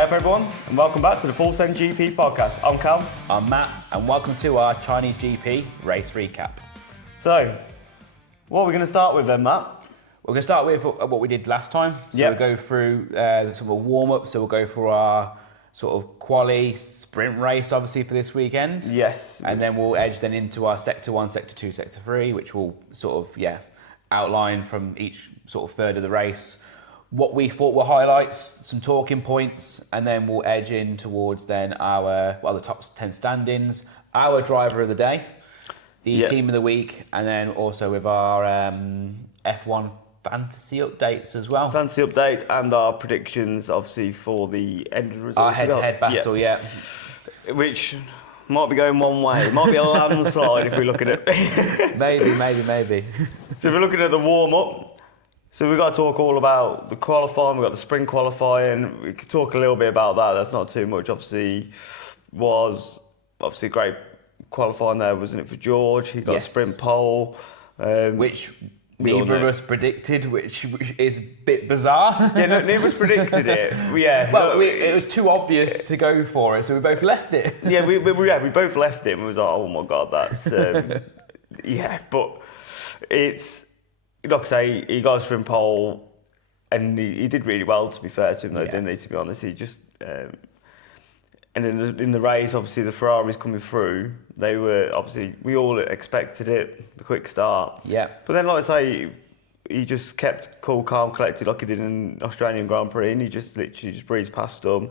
Hey up everyone, and welcome back to the FullSendGP podcast. I'm Callum. I'm Matt, and welcome to our Chinese GP race recap. So, what are we going to start with then, Matt? We're going to start with what we did last time. So Yep. we'll go through the sort of a warm-up. So we'll go through our sort of quali sprint race, obviously, for this weekend. Yes. And then we'll edge then into our Sector 1, Sector 2, Sector 3, which will sort of, outline from each sort of third of the race what we thought were highlights, some talking points, and then we'll edge in towards then the top 10 standings, our driver of the day, the team of the week, and then also with our F1 fantasy updates as well. Fantasy updates and our predictions, obviously, for the end results. Our head-to-head battle, yeah. Which might be going one way. It might be a landslide if we look at it. Maybe. So if we're looking at the warm-up, so we've got to talk all about the qualifying. We've got the sprint qualifying. We could talk a little bit about that. That's not too much. Obviously great qualifying there, wasn't it, for George? He got a sprint pole. Which neither of us predicted, which is a bit bizarre. Yeah, neither of us predicted it. It was too obvious to go for it, so we both left it. Yeah, we both left it and we was like, oh my God, that's... but it's... Like I say, he got a sprint pole and he did really well, to be fair to him, though, didn't he, to be honest? He just... and in the race, obviously, the Ferraris coming through, they were, obviously, we all expected it, the quick start. Yeah. But then, like I say, he just kept cool, calm, collected like he did in Australian Grand Prix, and he just literally just breezed past them.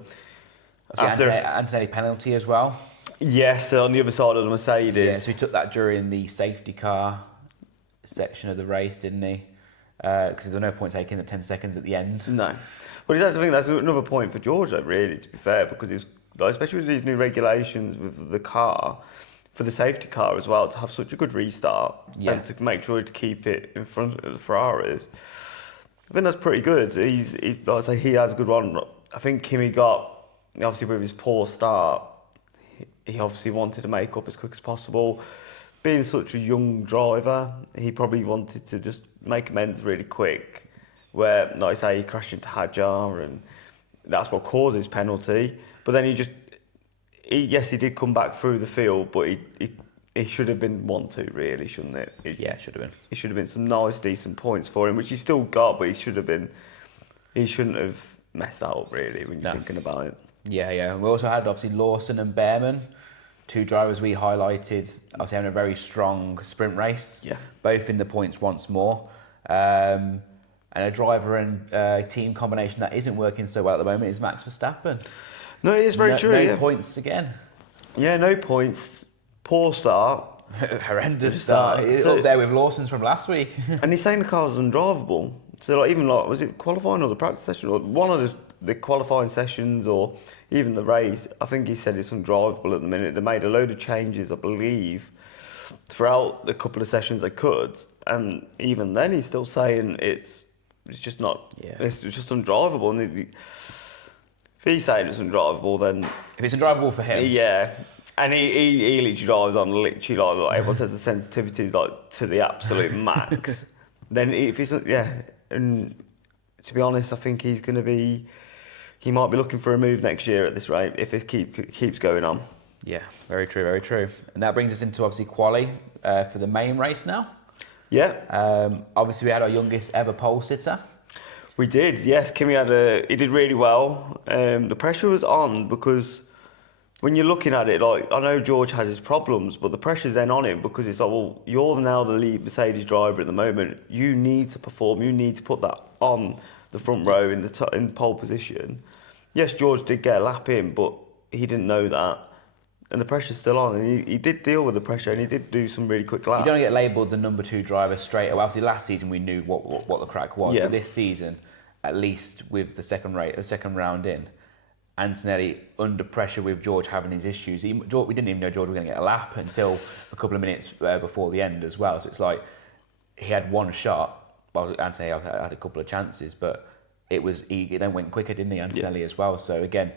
Antonelli penalty as well. Yes, on the other side of the Mercedes. Yeah, so he took that during the safety car section of the race, didn't he? Because there's no point taking the 10 seconds at the end. No. But that's the thing, that's another point for George, though, really, to be fair, because he was, especially with these new regulations with the car, for the safety car as well, to have such a good restart and to make sure to keep it in front of the Ferraris. I think that's pretty good. He's like I say, he has a good one. I think Kimi got, obviously with his poor start, he obviously wanted to make up as quick as possible. Being such a young driver, he probably wanted to just make amends really quick, where, like I say, he crashed into Hadjar and that's what caused his penalty. But then he did come back through the field, but he should have been 1-2, really, shouldn't it? It should have been. It should have been some nice, decent points for him, which he still got, but he shouldn't have messed that up, really, when you're thinking about it. Yeah. We also had, obviously, Lawson and Behrman, two drivers we highlighted, obviously having a very strong sprint race, both in the points once more. And a driver and team combination that isn't working so well at the moment is Max Verstappen. No, it is very true. No points again. Yeah, no points. Poor start. Horrendous start. It's up there with Lawson's from last week. And he's saying the car's undrivable. So was it qualifying or the practice session or one of the qualifying sessions or even the race? I think he said it's undrivable at the minute. They made a load of changes, I believe, throughout the couple of sessions they could, and even then he's still saying it's just not. Yeah. It's just undrivable. And if he's saying it's undrivable, then if it's undrivable for him, and he literally drives on literally like everyone says the sensitivity is like to the absolute max. Then if he's and to be honest, I think he might be looking for a move next year at this rate if it keeps going on. Yeah, very true. And that brings us into obviously quali for the main race now. Yeah. Obviously we had our youngest ever pole sitter. We did, yes. Kimi he did really well. The pressure was on because when you're looking at it, like, I know George had his problems, but the pressure's then on him because it's like, well, you're now the lead Mercedes driver at the moment. You need to perform. You need to put that on the front row in pole position. Yes, George did get a lap in, but he didn't know that. And the pressure's still on, and he did deal with the pressure, and he did do some really quick laps. You don't get labelled the number 2 driver straight away. Obviously, last season we knew what the crack was, but this season, at least with the second round in, Antonelli under pressure with George having his issues. We didn't even know George was going to get a lap until a couple of minutes before the end as well. So it's like he had one shot. Well, Antonelli had a couple of chances, but he then went quicker, didn't he, Antonelli as well? So again,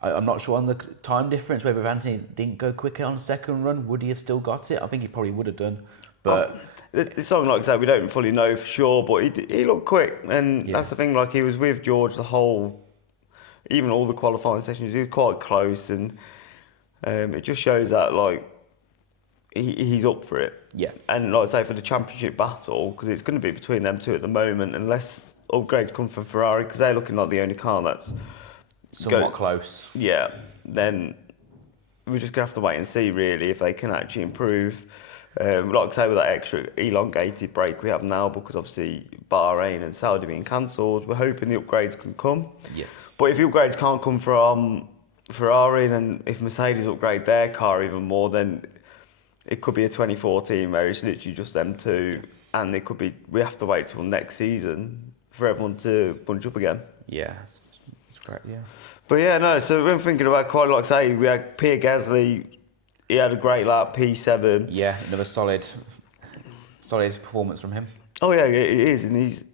I'm not sure on the time difference whether if Antonelli didn't go quicker on the second run, would he have still got it? I think he probably would have done, but. It's something like that we don't fully know for sure, but he looked quick, and that's the thing. Like, he was with George the whole even all the qualifying sessions, he was quite close, and it just shows that like he's up for it. Yeah. And like I say, for the championship battle, because it's going to be between them two at the moment, unless upgrades come from Ferrari, because they're looking like the only car that's somewhat close. Yeah, then we're just going to have to wait and see, really, if they can actually improve. Like I say, with that extra elongated break we have now, because obviously Bahrain and Saudi being cancelled, we're hoping the upgrades can come. Yeah. But if the upgrades can't come from Ferrari, then if Mercedes upgrade their car even more, then it could be a 2014 where it's literally just them two, and it could be, we have to wait till next season for everyone to bunch up again. Yeah, that's correct, yeah. But yeah, no, so when thinking about quite, like I say, we had Pierre Gasly, he had a great lap, P7. Yeah, another solid performance from him. Oh yeah, it is, and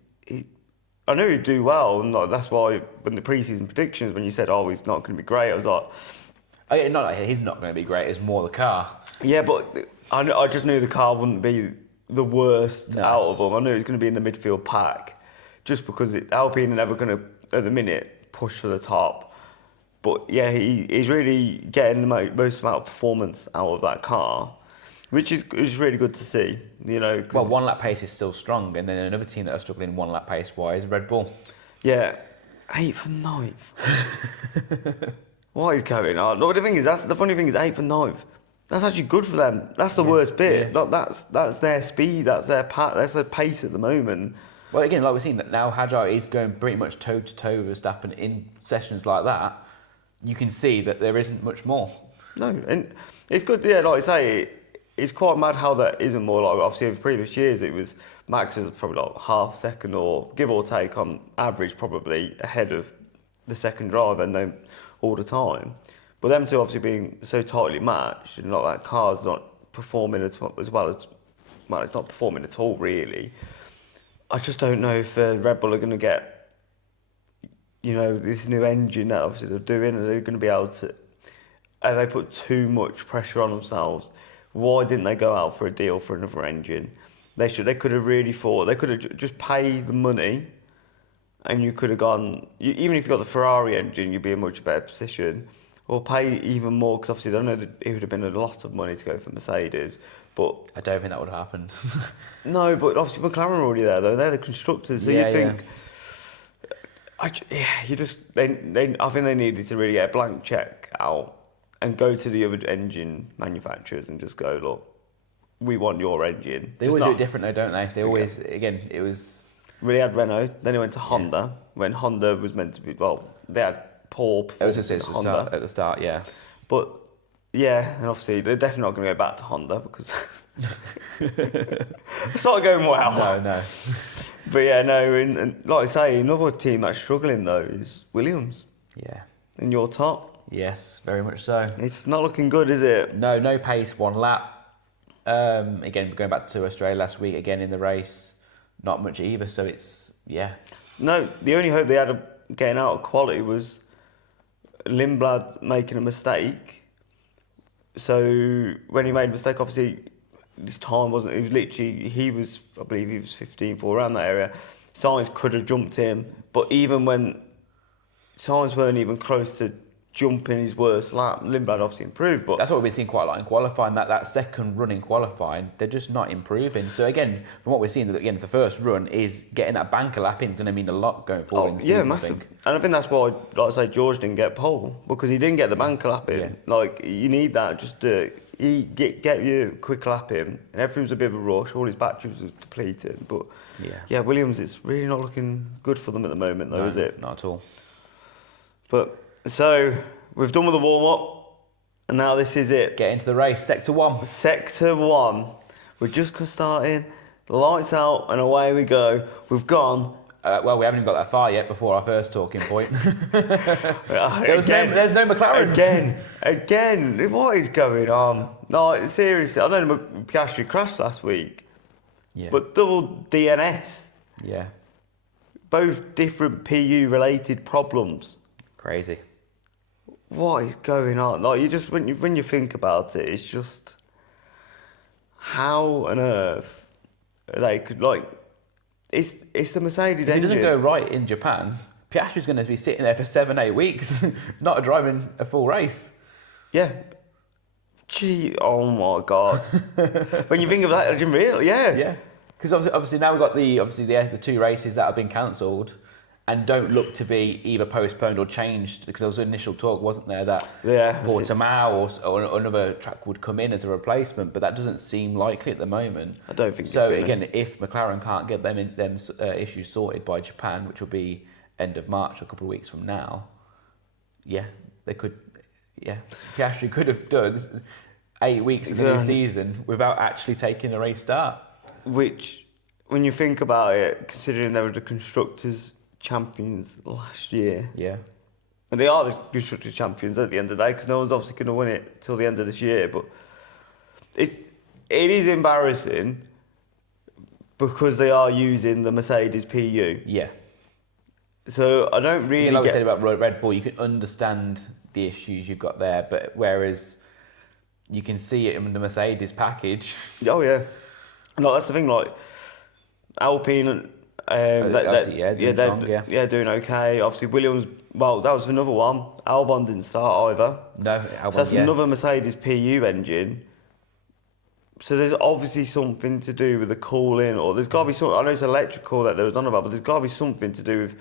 I knew he'd do well, and like, that's why when the pre-season predictions, when you said, oh, he's not going to be great, I was like... Oh, yeah, not like he's not going to be great, it's more the car. Yeah, but I just knew the car wouldn't be the worst out of them. I knew it was going to be in the midfield pack, just because Alpine are never going to, at the minute, push for the top. But yeah, he's really getting the most amount of performance out of that car, which is really good to see. You know, well, one lap pace is still strong, and then another team that are struggling one lap pace wise, Red Bull. Yeah, 8th and 9th. What is going on? No, the funny thing is 8th and 9th. That's actually good for them. That's the worst bit. Yeah. That's their speed. That's their pace at the moment. Well, again, like we've seen, that now Hadjar is going pretty much toe to toe with Verstappen in sessions like that. You can see that there isn't much more. No, and it's good. Yeah, like I say, it's quite mad how that isn't more. Like obviously, in previous years, it was Max is probably like half second or give or take on average, probably ahead of the second driver, and then all the time. But them two obviously being so tightly matched, and like that car's not performing as well as it's not performing at all really. I just don't know if Red Bull are going to get, you know, this new engine that obviously they're doing, and they're going to be able to. Have they put too much pressure on themselves? Why didn't they go out for a deal for another engine? They could have really thought. They could have just paid the money, and you could have gone. Even if you got the Ferrari engine, you'd be in a much better position. Or pay even more, because obviously I know that it would have been a lot of money to go for Mercedes. But I don't think that would have happened. No, but obviously McLaren are already there though. They're the constructors, so you think. I think they needed to really get a blank check out and go to the other engine manufacturers and just go, look, we want your engine. They always do it different though, don't they? They always, again, it was... Really had Renault, then they went to Honda, when Honda was meant to be, well, they had poor performance at the start, yeah. But, yeah, and obviously they're definitely not going to go back to Honda because it's not going well. No. But yeah, no, and like I say, another team that's struggling though is Williams. Yeah. In your top? Yes, very much so. It's not looking good, is it? No pace, one lap. Again, going back to Australia last week, again in the race, not much either, so it's, yeah. No, the only hope they had of getting out of quality was Lindblad making a mistake. So when he made a mistake, obviously his time wasn't, it was literally, I believe he was 15th or around that area. Sainz could have jumped him, but even when Sainz weren't even close to jumping his worst lap, Lindblad obviously improved. But that's what we've seen quite a lot in qualifying, that second run in qualifying, they're just not improving. So again, from what we're seeing, again, the first run is getting that banker lap in, is going to mean a lot going forward in the season, massive. I think. And I think that's why, like I say, George didn't get pole, because he didn't get the banker lap in. Yeah. Like, you need that just to get you a quick lap in. And everything was a bit of a rush, all his batteries was depleted. But yeah, Williams, it's really not looking good for them at the moment though, is it? Not at all. But, so, we've done with the warm-up, and now this is it. Get into the race, Sector 1. Sector 1. We're just starting, lights out, and away we go. We've gone... well, we haven't even got that far yet before our first talking point. There's no McLarens. Again, what is going on? No, seriously, I know Piastri crashed last week, but double DNS. Yeah. Both different PU-related problems. Crazy. What is going on? Like, you just, when you think about it, it's just, how on earth they could, like, it's the Mercedes engine. If it doesn't go right in Japan, Piastri's going to be sitting there for 7-8 weeks, not driving a full race. Yeah. Gee, oh my God. When you think of that, I didn't really, Yeah. Because obviously now we've got the 2 races that have been cancelled and don't look to be either postponed or changed, because there was initial talk, wasn't there, that Portimao or another track would come in as a replacement, but that doesn't seem likely at the moment. I don't think so. Again, if McLaren can't get them issues sorted by Japan, which will be end of March, a couple of weeks from now, they could. Yeah, Piastri could have done 8 weeks of the new season without actually taking a race start. Which, when you think about it, considering they were the constructors' champions last year. Yeah. And they are the constructors' champions at the end of the day, because no one's obviously going to win it till the end of this year. But it is embarrassing because they are using the Mercedes PU. Yeah. So I don't really like I said about Red Bull, you can understand the issues you've got there, but whereas you can see it in the Mercedes package. Oh yeah. No, that's the thing. Like Alpine, doing okay. Obviously Williams. Well, that was another one. Albon didn't start either. No, Albon. So that's another Mercedes PU engine. So there's obviously something to do with the cooling, or there's got to be something. I know it's electrical that there was none about, but there's got to be something to do with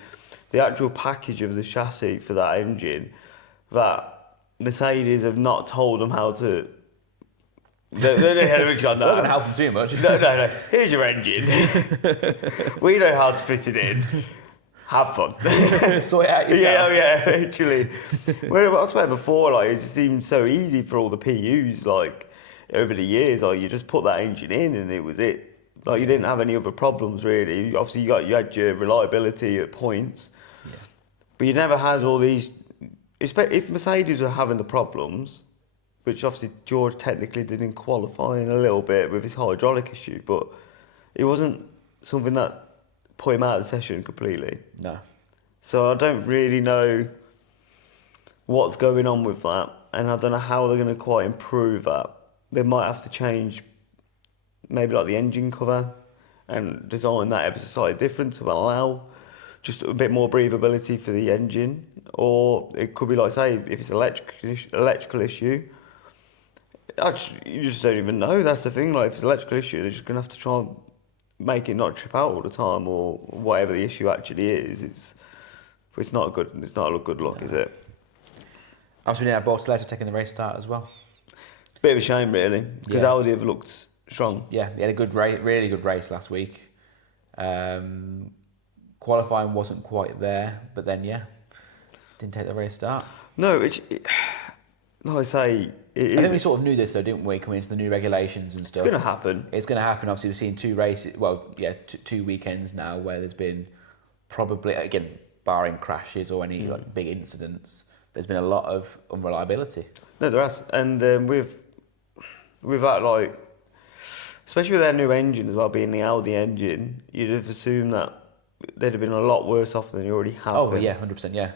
the actual package of the chassis for that engine that Mercedes have not told them how to. They're not going to help them too much. No. Here's your engine. We know how to fit it in. Have fun. Sort it out yourself. Yeah, literally. Well, I swear before, like, it just seemed so easy for all the PUs, like, over the years. Like, you just put that engine in and it was it. Like, you didn't have any other problems, really. Obviously, you had your reliability at points. Yeah. But you never had all these... If Mercedes were having the problems, which obviously George technically did in qualifying a little bit with his hydraulic issue, but it wasn't something that put him out of the session completely. No. So I don't really know what's going on with that, and I don't know how they're going to quite improve that. They might have to change maybe like the engine cover and design that ever so slightly different to allow just a bit more breathability for the engine. Or it could be like, say, if it's electrical issue, you just don't even know. That's the thing. Like, if it's an electrical issue, they're just going to have to try and make it not trip out all the time, or whatever the issue actually is. It's not a good look, is it? Obviously, we didn't have Bortoleto taking the race start as well. Bit of a shame, really, because Audi have looked strong. Yeah, he had a good race, really good race last week. Qualifying wasn't quite there, but then didn't take the race start. No, like I say, I think we sort of knew this though, didn't we? Coming into the new regulations and stuff. It's going to happen. It's going to happen. Obviously, we've seen 2 races. Well, 2 weekends now where there's been probably, again, barring crashes or any like big incidents, there's been a lot of unreliability. No, there has, and with that, like, especially with their new engine as well, being the Audi engine, you'd have assumed that they'd have been a lot worse off than they already have. Oh been. yeah, 100%, yeah.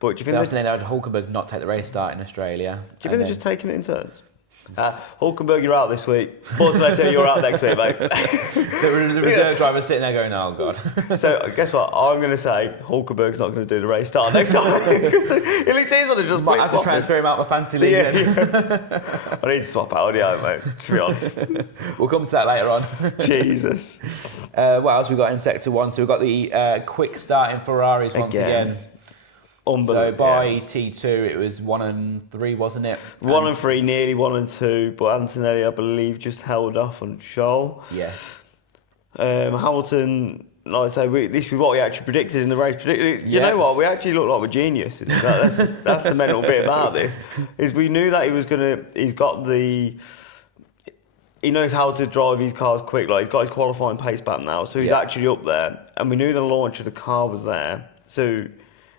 But do you think they had Hulkenberg not take the race start in Australia? Do you think they're just taking it in turns? Hulkenberg, you're out this week. Bortoleto, you're out next week, mate. the reserve driver's sitting there going, oh, God. So, guess what? I'm going to say Hulkenberg's not going to do the race start next time. It looks easy to just might have to transfer him out of my fancy league. Yeah. I need to swap Audi out, mate, to be honest. We'll come to that later on. Jesus. What else we got in Sector 1? So we've got the quick starting Ferraris once again. So by T2, it was 1 and 3, wasn't it? 1 and 3, nearly 1 and 2, but Antonelli, I believe, just held off on Scholl. Yes. Hamilton, like I say, this is what we actually predicted in the race. You know what? We actually look like we're geniuses. That's the mental bit about this. Is we knew that he knows how to drive his cars quick. Like, he's got his qualifying pace back now, so he's actually up there. And we knew the launch of the car was there. So.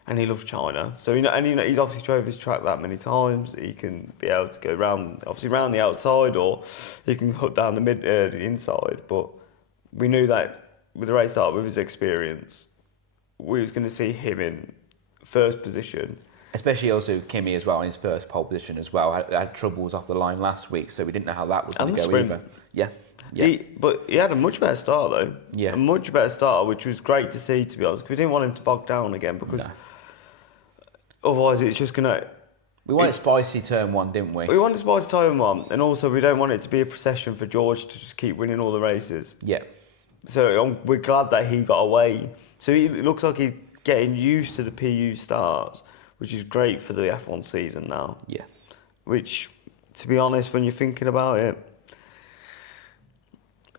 And he loves China, so he's obviously drove his track that many times. He can be able to go round the outside, or he can hook down the inside. But we knew that with the race start, with his experience, we was going to see him in first position. Especially also Kimi as well in his first pole position as well. Had troubles off the line last week, so we didn't know how that was going to go either. Yeah. But he had a much better start though. Yeah. A much better start, which was great to see, to be honest. We didn't want him to bog down again because otherwise it's just going to... We wanted spicy turn one, didn't we? We wanted spicy turn one, and also we don't want it to be a procession for George to just keep winning all the races. Yeah. So we're glad that he got away. So it looks like he's getting used to the PU starts, which is great for the F1 season now. Yeah. Which, to be honest, when you're thinking about it,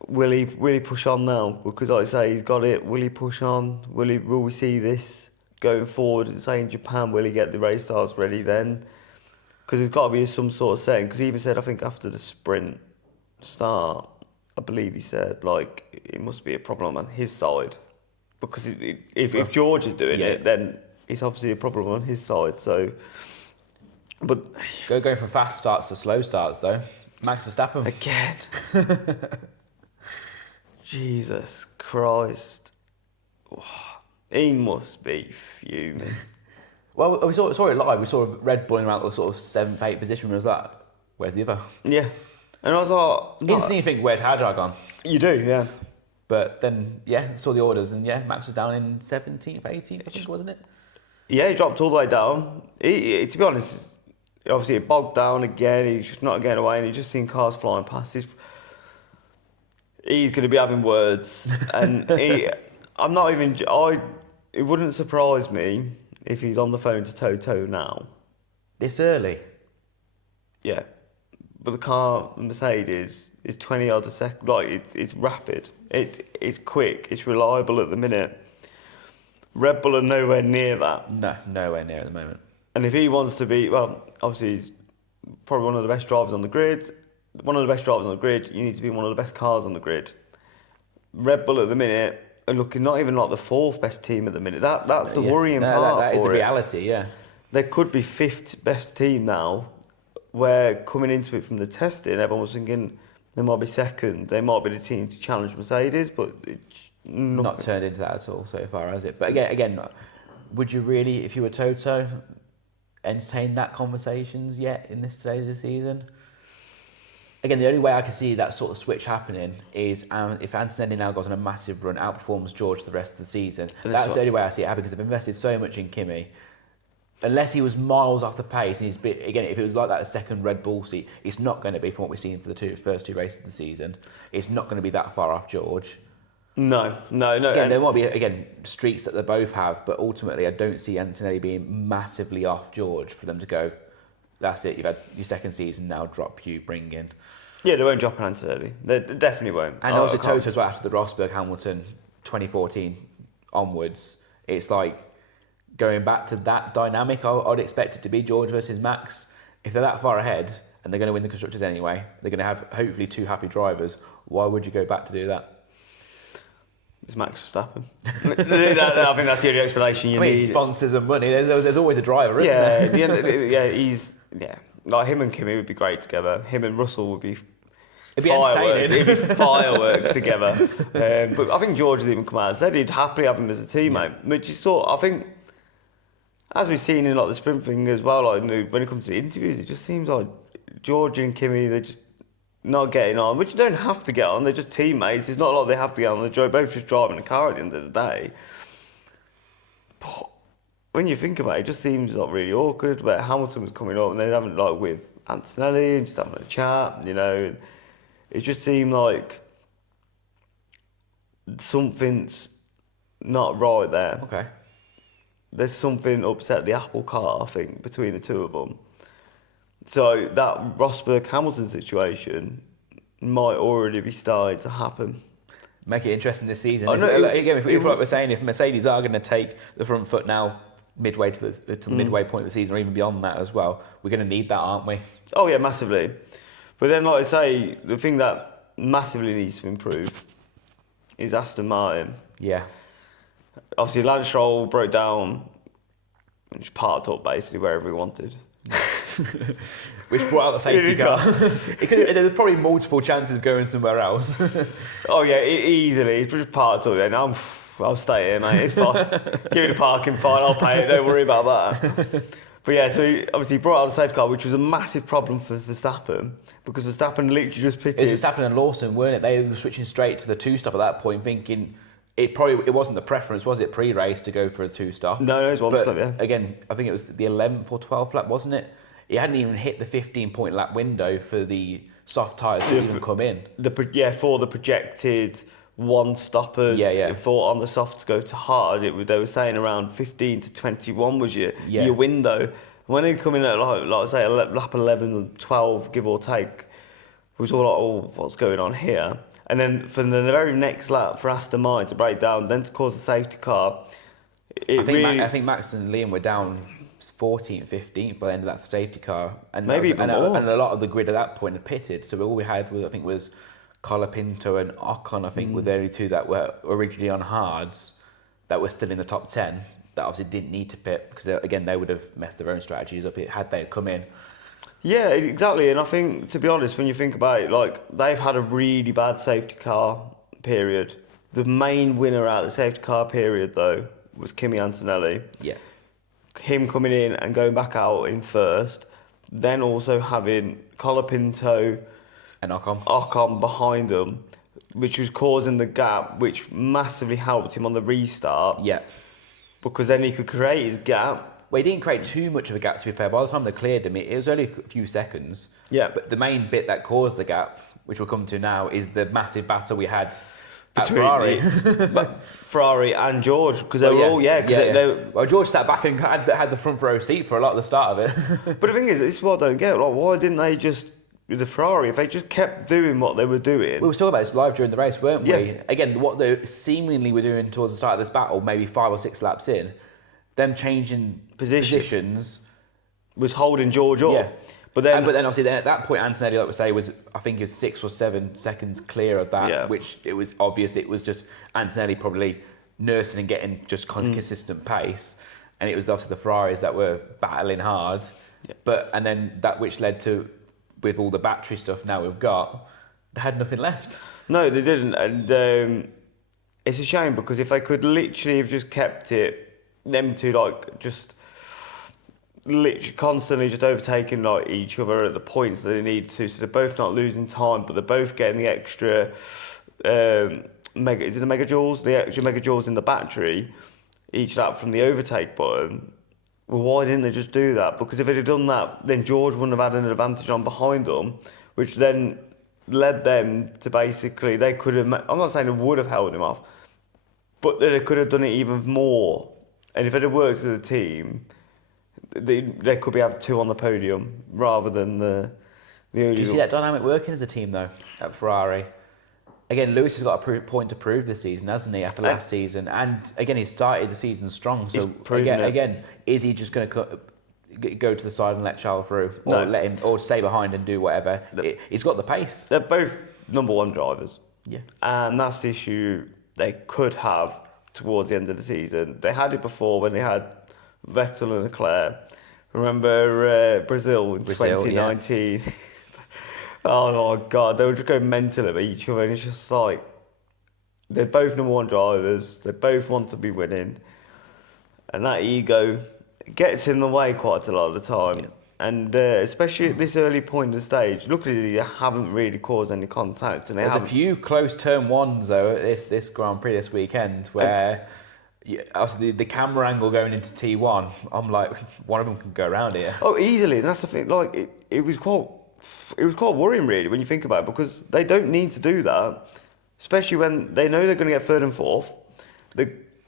will he push on now? Because like I say, he's got it. Will he push on? Will we see this going forward? Say in Japan, will he get the race stars ready then? Because there's got to be some sort of setting. Because he even said, I think after the sprint start, I believe he said, like, it must be a problem on his side. Because if George is doing it, then it's obviously a problem on his side. So, but going from fast starts to slow starts though. Max Verstappen again. Jesus Christ, he must be fuming. Well, we saw it live. We saw Red Bull in around the sort of 7th, 8th position. Was that? Where's the other? Yeah, and I was like, instantly you think, where's Hadjar gone? You do, yeah. But then, saw the orders, and Max was down in 17th, 18th, I think, wasn't it? Yeah, he dropped all the way down. He, to be honest, obviously it bogged down again. He's just not getting away, and he's just seen cars flying past. He's going to be having words, and I'm not even. It wouldn't surprise me if he's on the phone to Toto now. This early? Yeah, but the car, the Mercedes, is 20 odd a second. Like it's rapid. It's quick. It's reliable at the minute. Red Bull are nowhere near that. No, nowhere near at the moment. And if he wants to be, well, obviously he's probably one of the best drivers on the grid. One of the best drivers on the grid, you need to be one of the best cars on the grid. Red Bull at the minute are looking not even like the 4th best team at the minute. That's the worrying part. That is the reality, yeah. They could be 5th best team now, where coming into it from the testing, everyone was thinking they might be 2nd. They might be the team to challenge Mercedes, but it's not turned into that at all so far, has it? But again, would you really, if you were Toto, entertain that conversations yet in this stage of the season? Again, the only way I can see that sort of switch happening is if Antonelli now goes on a massive run, outperforms George the rest of the season. That's the only way I see it happen, because they've invested so much in Kimi. Unless he was miles off the pace, and again, if it was like that second Red Bull seat, it's not going to be, from what we've seen for the first two races of the season, it's not going to be that far off George. No. Again, there might be streaks that they both have, but ultimately, I don't see Antonelli being massively off George for them to go, that's it, you've had your second season, now drop you, bring in. Yeah, they won't drop Antonelli. They definitely won't. And also Toto as well, after the Rosberg Hamilton 2014 onwards, it's like going back to that dynamic. I'd expect it to be George versus Max. If they're that far ahead and they're going to win the constructors anyway, they're going to have hopefully 2 happy drivers. Why would you go back to do that? It's Max Verstappen. I think that's the only explanation you need. Sponsors and money. There's always a driver, isn't there? Like him and Kimi would be great together. Him and Russell would be. It'd be entertaining. It'd be fireworks together. But I think George has even come out and said he'd happily have him as a teammate. Yeah. Which is I think, as we've seen in like the sprint thing as well, like when it comes to the interviews, it just seems like George and Kimi, they're just not getting on, which you don't have to get on. They're just teammates. It's not like they have to get on. They're both just driving a car at the end of the day. But when you think about it, it just seems like really awkward. Where Hamilton was coming up and they're having like with Antonelli and just having a chat, It just seemed like something's not right there. Okay. There's something upset the apple cart, I think, between the two of them. So that Rosberg-Hamilton situation might already be starting to happen. Make it interesting this season. If like we're saying, if Mercedes are going to take the front foot now midway to the midway point of the season, or even beyond that as well, we're going to need that, aren't we? Oh yeah, massively. But then, like I say, the thing that massively needs to improve is Aston Martin. Yeah. Obviously, Lance Stroll broke down and just parked up basically wherever he wanted. Which brought out the safety car. There's probably multiple chances of going somewhere else. Oh yeah, easily. He's just parked up there. Now I'll stay here, mate. It's fine. Give me the parking fine. I'll pay it. Don't worry about that. But yeah, so he obviously brought out a safety car, which was a massive problem for Verstappen, because Verstappen literally just pitted. It was Verstappen and Lawson, weren't it? They were switching straight to the two-stop at that point, thinking it wasn't the preference, was it, pre-race to go for a two-stop? No, it was one stop, yeah. Again, I think it was the 11th or 12th lap, wasn't it? It hadn't even hit the 15-point lap window for the soft tyres to even come in. For the projected one-stoppers, for on the soft to go to hard, they were saying around 15 to 21 was your window. When they come in at like say lap 11, 12, give or take, was all like, oh, what's going on here? And then for the very next lap for Aston Martin to break down, then to cause a safety car. I think Max and Liam were down 14th, 15th by the end of that safety car, and maybe even more. And a lot of the grid at that point had pitted. So all we had was Colapinto and Ocon, I think, were the only two that were originally on hards that were still in the top 10 that obviously didn't need to pit, because again they would have messed their own strategies up had they come in. Yeah, exactly. And I think, to be honest, when you think about it, like, they've had a really bad safety car period. The main winner out of the safety car period, though, was Kimi Antonelli. Yeah. Him coming in and going back out in first, then also having Colapinto and Ocon behind him, which was causing the gap, which massively helped him on the restart. Yeah. Because then he could create his gap. Well, he didn't create too much of a gap, to be fair. By the time they cleared him, it was only a few seconds. Yeah. But the main bit that caused the gap, which we'll come to now, is the massive battle we had at Ferrari. Ferrari and George, because they were all, Well, George sat back and had the front row seat for a lot of the start of it. But the thing is, this is what I don't get. Like, why didn't they just, with the Ferrari, if they just kept doing what they were doing? We were talking about this live during the race, weren't we? Again, what they seemingly were doing towards the start of this battle, maybe 5 or 6 laps in, them changing positions was holding George up. Yeah. But then obviously at that point, Antonelli, like we say, was, I think he was 6 or 7 seconds clear of that, which it was obvious it was just Antonelli probably nursing and getting just consistent pace. And it was obviously the Ferraris that were battling hard. Yeah. And then that which led to, with all the battery stuff now we've got, they had nothing left. No, they didn't. And it's a shame, because if they could literally have just kept it, them two, like, just literally constantly just overtaking like each other at the points that they need to, so they're both not losing time, but they're both getting the extra megajoules, the extra megajoules in the battery each lap from the overtake button. Well, why didn't they just do that? Because if they'd have done that, then George wouldn't have had an advantage on behind them, which then led them to basically, they could have, I'm not saying they would have held him off, but they could have done it even more. And if it had worked as a team, they could have 2 on the podium rather than the only. Do you see that dynamic working as a team, though, at Ferrari? Again, Lewis has got a point to prove this season, hasn't he, after last season? And again, he started the season strong. So again, is he just going to go to the side and let Charles through, or let him, or stay behind and do whatever? He's got the pace. They're both number 1 drivers. Yeah, and that's the issue they could have towards the end of the season. They had it before when they had Vettel and Leclerc. Remember Brazil in 2019? Yeah. Oh my God, they were just going mental at each other, and it's just like, they're both number 1 drivers. They both want to be winning, and that ego gets in the way quite a lot of the time. Yeah. And especially at this early point in the stage, luckily you haven't really caused any contact. And there's a few close turn ones though at this Grand Prix this weekend where obviously the camera angle going into T1, I'm like, one of them can go around here. Oh, easily. And that's the thing. Like it was quite worrying really when you think about it, because they don't need to do that, especially when they know they're going to get 3rd and 4th.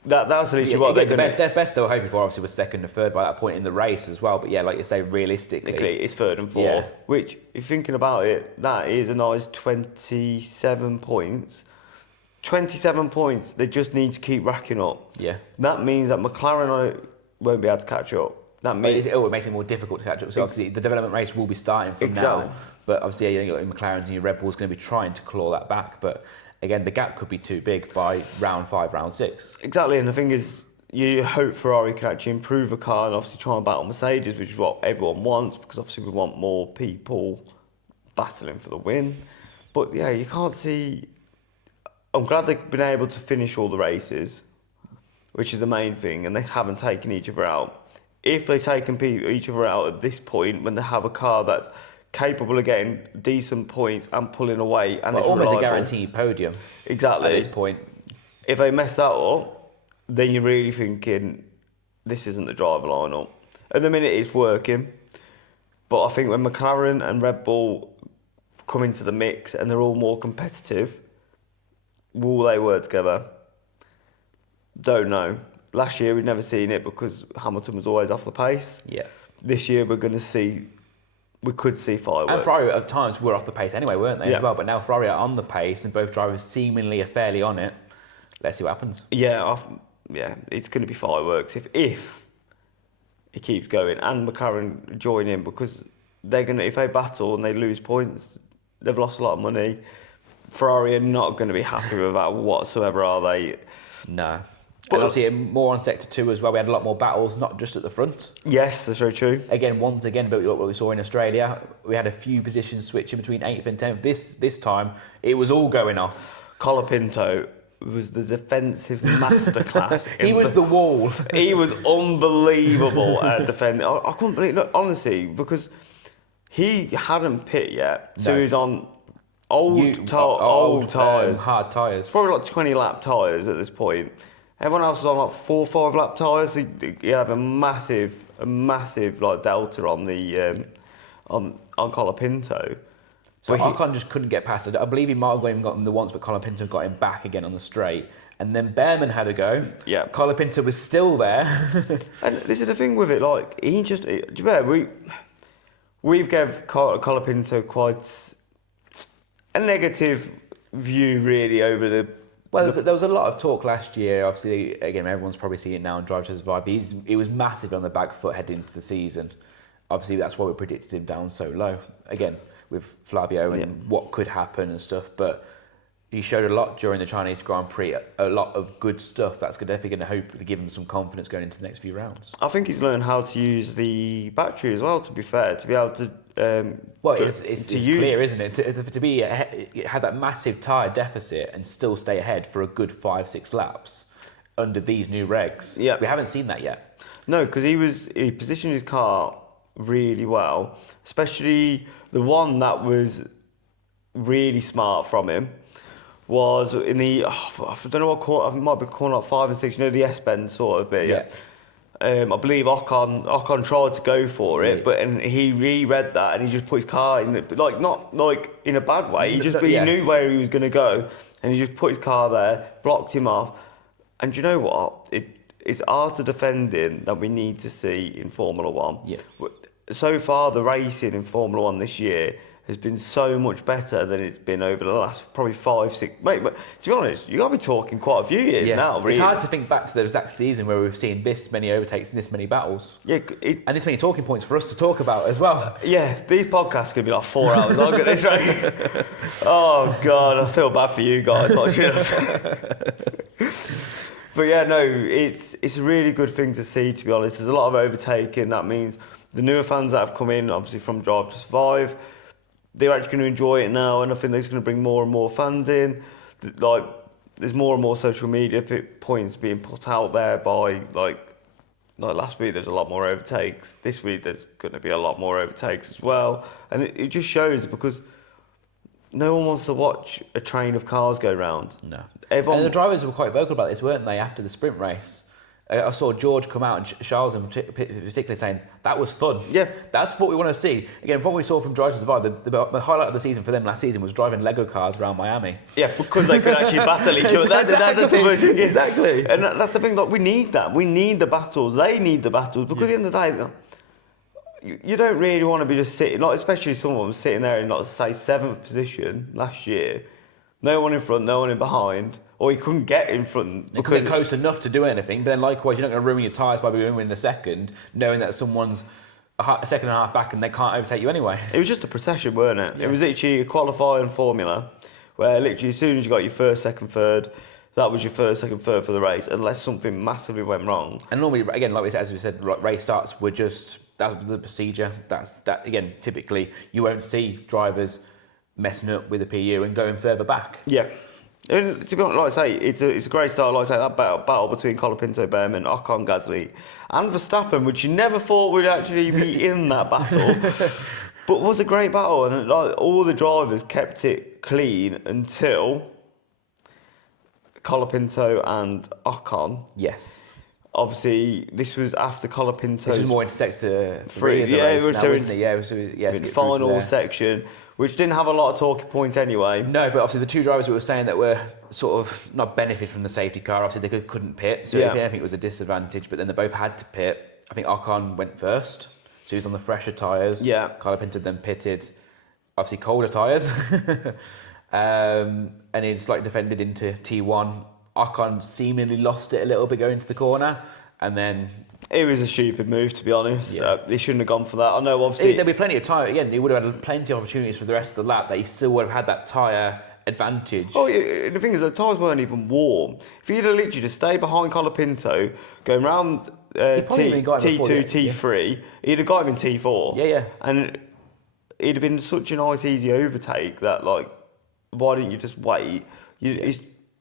That's literally what they're going to... Their best they were hoping for obviously was 2nd and 3rd by that point in the race as well. But yeah, like you say, realistically... It's 3rd and 4th, which, if you're thinking about it, that is a nice 27 points. 27 points, they just need to keep racking up. Yeah. That means that McLaren won't be able to catch up. That means... It makes it more difficult to catch up. So obviously the development race will be starting from now. But obviously your McLarens and your Red Bulls going to be trying to claw that back. But... again, the gap could be too big by round 5, round 6. Exactly, and the thing is, you hope Ferrari can actually improve a car and obviously try and battle Mercedes, which is what everyone wants, because obviously we want more people battling for the win. But yeah, you can't see... I'm glad they've been able to finish all the races, which is the main thing, and they haven't taken each other out. if they take each other out at this point, when they have a car that's capable of getting decent points and pulling away, and it's almost reliable, a guaranteed podium. Exactly. At this point, if they mess that up, then you're really thinking this isn't the driver lineup. At the minute, it's working, but I think when McLaren and Red Bull come into the mix and they're all more competitive, will they work together? Don't know. Last year we'd never seen it because Hamilton was always off the pace. Yeah. This year we could see fireworks. And Ferrari at times were off the pace anyway, weren't they, as well? But now Ferrari are on the pace and both drivers seemingly are fairly on it. Let's see what happens. Yeah, it's going to be fireworks if it keeps going and McLaren join in, because they're going to, if they battle and they lose points, they've lost a lot of money. Ferrari are not going to be happy with that whatsoever, are they? No. But obviously, more on Sector 2 as well. We had a lot more battles, not just at the front. Yes, that's very true. Once again, about what we saw in Australia, we had a few positions switching between 8th and 10th. This time, it was all going off. Colapinto was the defensive masterclass. He was the wall. He was unbelievable at defending. I couldn't believe it, honestly, because he hadn't pit yet. So he was on old tyres. Hard tyres. Probably like 20 lap tyres at this point. Everyone else was on like 4 or 5 lap tyres. He had a massive like delta on the on Colapinto. So Ocon just couldn't get past it. I believe he might have even got him the once, but Colapinto got him back again on the straight. And then Behrman had a go. Yeah. Colapinto was still there. And this is the thing with it, like, he just... Do you remember, we've gave Colapinto quite a negative view, really, over the... Well, there was a lot of talk last year. Obviously, again, everyone's probably seeing it now on Drive to Survive. He was massive on the back foot heading into the season. Obviously, that's why we predicted him down so low. Again, with Flavio and what could happen and stuff. But he showed a lot during the Chinese Grand Prix, a lot of good stuff that's definitely going to hopefully give him some confidence going into the next few rounds. I think he's learned how to use the battery as well, to be fair, to be able to... it's clear, isn't it? To be had that massive tyre deficit and still stay ahead for a good 5-6 laps under these new regs. Yeah. We haven't seen that yet. No, because he positioned his car really well, especially the one that was really smart from him was in the, I don't know what corner, it might be corner 5 and 6, you know, the S-bend sort of bit. Yeah. I believe Ocon tried to go for it, but he reread that and he just put his car in, like, not like in a bad way. He knew where he was going to go, and he just put his car there, blocked him off. And do you know what? It's art of defending that we need to see in Formula One. Yeah. So far, the racing in Formula One this year has been so much better than it's been over the last probably 5, 6... Mate, but to be honest, you got to be talking quite a few years now, really. It's hard to think back to the exact season where we've seen this many overtakes and this many battles. Yeah, and this many talking points for us to talk about as well. Yeah, these podcasts could be like 4 hours long at this rate. Oh, God, I feel bad for you guys watching us. But yeah, no, it's a really good thing to see, to be honest. There's a lot of overtaking. That means the newer fans that have come in, obviously from Drive to Survive, they're actually going to enjoy it now, and I think they're going to bring more and more fans in. Like, there's more and more social media points being put out there by, like last week there's a lot more overtakes. This week there's going to be a lot more overtakes as well. And it just shows, because no one wants to watch a train of cars go round. No. And the drivers were quite vocal about this, weren't they, after the sprint race? I saw George come out and Charles in particular saying, that was fun. Yeah. That's what we want to see. Again, from what we saw from Drive to Survive, the highlight of the season for them last season was driving Lego cars around Miami. Yeah, because they could actually battle each other. Exactly. And that's the thing, like, we need that. We need the battles. They need the battles, because at the end of the day, you don't really want to be just sitting, like, especially someone sitting there in, like, say, 7th position last year. No one in front, no one in behind, or he couldn't get in front. They couldn't get close enough to do anything, but then likewise, you're not going to ruin your tyres by being in a second, knowing that someone's a second and a half back and they can't overtake you anyway. It was just a procession, weren't it? Yeah. It was literally a qualifying formula, where literally as soon as you got your first, second, third, that was your first, second, third for the race, unless something massively went wrong. And normally, again, like as we said, race starts were just, that was the procedure. That again, typically, you won't see drivers messing up with the PU and going further back. Yeah. And to be honest, like I say, it's a great start. Like I say, that battle between Colapinto, Behrman, Ocon, Gasly, and Verstappen, which you never thought would actually be in that battle, but was a great battle, and like all the drivers kept it clean until Colapinto and Ocon. Yes. Obviously, this was after Colapinto's... This was more into sector 3 of the yeah, race it was now, wasn't it? Yeah, it was the final section, which didn't have a lot of talking points anyway. No, but obviously the two drivers we were saying that were sort of not benefit from the safety car, obviously they couldn't pit, so if anything it was a disadvantage, but then they both had to pit. I think Ocon went first, so he was on the fresher tyres. Yeah. Colapinto then pitted, obviously colder tyres, and he slightly defended into T1. Ocon seemingly lost it a little bit going into the corner, and then... It was a stupid move, to be honest. They shouldn't have gone for that. I know, obviously... There'd be plenty of tyre. Again, he would have had plenty of opportunities for the rest of the lap that he still would have had that tyre advantage. Oh, yeah, the thing is, the tyres weren't even warm. If he'd have literally just stayed behind Colapinto, going round T2, T3, he'd have got him in T4. Yeah. And it'd have been such a nice, easy overtake that, like, why didn't you just wait?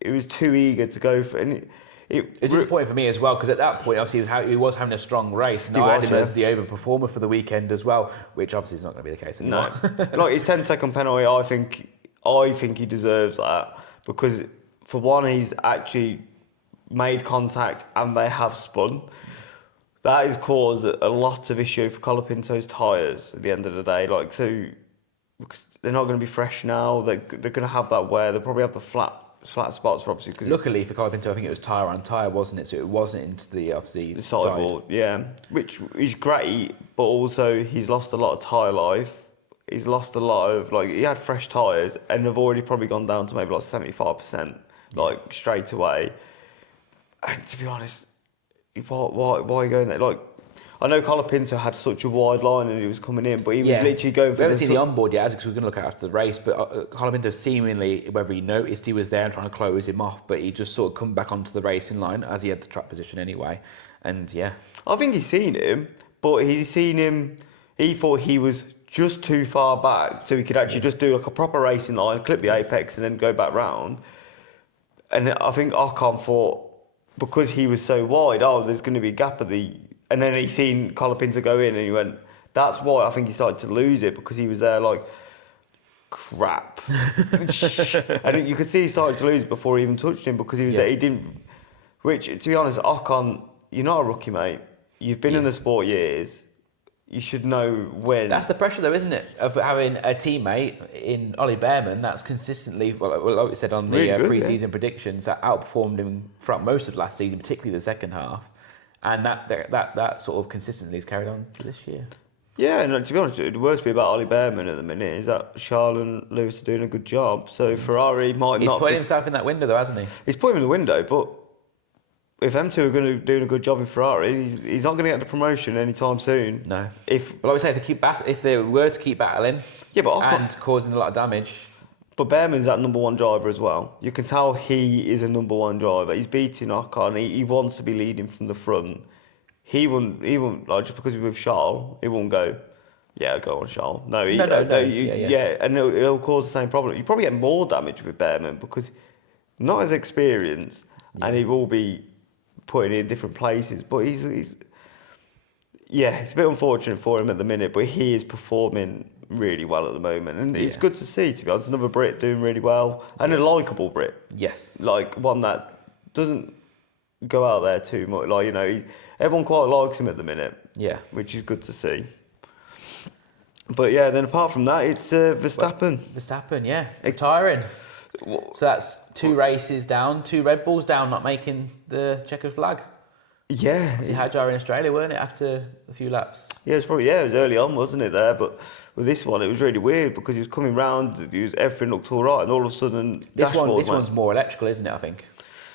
It was too eager to go for it. It's disappointing for me as well, because at that point, obviously, he was having a strong race, and I had him as the overperformer for the weekend as well, which obviously is not going to be the case anymore. No, like his 10-second penalty, I think he deserves that, because for one, he's actually made contact and they have spun. That has caused a lot of issue for Colapinto's tyres at the end of the day. Like, so because they're not going to be fresh now. They're going to have that wear. They'll probably have the flat spots, obviously. Luckily for Colapinto, I think it was tyre on tyre, wasn't it? So it wasn't into the obviously the sideboard, yeah, which is great, but also he's lost a lot of tyre life. He's lost a lot of, like, he had fresh tyres and have already probably gone down to maybe like 75%, like, straight away. And to be honest, why are you going there? Like, I know Colapinto had such a wide line and he was coming in, but he was literally going for... We haven't seen the onboard yet, because we're going to look at after the race, but Colapinto seemingly, whether he noticed he was there and trying to close him off, but he just sort of come back onto the racing line as he had the track position anyway. And yeah. I think he's seen him, but he thought he was just too far back, so he could actually just do like a proper racing line, clip the apex and then go back round. And I think Ocon thought, because he was so wide, there's going to be a gap at the... And then he seen Colapinto go in and he went, that's why I think he started to lose it, because he was there like, crap. And you could see he started to lose it before he even touched him, because he was there, he didn't... Which, to be honest, Ocon, you're not a rookie, mate. You've been in the sport years. You should know when... That's the pressure, though, isn't it? Of having a teammate in Ollie Behrman that's consistently, well, like we said on the really pre-season predictions, that outperformed him throughout most of last season, particularly the second half. And that sort of consistently is carried on to this year. Yeah, and to be honest, the worst bit about Ollie Behrman at the minute is that Charles and Lewis are doing a good job. So Ferrari might He's not... He's putting himself in that window, though, hasn't he? He's putting him in the window, but if M2 are going to do a good job in Ferrari, he's not going to get the promotion anytime soon. No. But like we say, if they were to keep battling and causing a lot of damage... But Behrman's that number one driver as well. You can tell he is a number one driver. He's beating Ocon. He wants to be leading from the front. He won't like, just because he's with Charles, he won't go, yeah, go on, Charles. No, and it'll cause the same problem. You probably get more damage with Behrman because not as experienced, and he will be putting in different places. But he's it's a bit unfortunate for him at the minute, but he is performing really well at the moment, and it's good to see, to be honest. Another Brit doing really well, and a likeable Brit. Yes, like one that doesn't go out there too much. Like, you know, everyone quite likes him at the minute. Yeah, which is good to see. But yeah, then apart from that, it's Verstappen. Verstappen, retiring. So that's 2 races down, 2 Red Bulls down, not making the checkered flag. Yeah, he had Jar in Australia, weren't it, after a few laps? Yeah, it was early on, wasn't it, there? But with this one, it was really weird because he was coming round, everything looked all right, and all of a sudden, this one's more electrical, isn't it? I think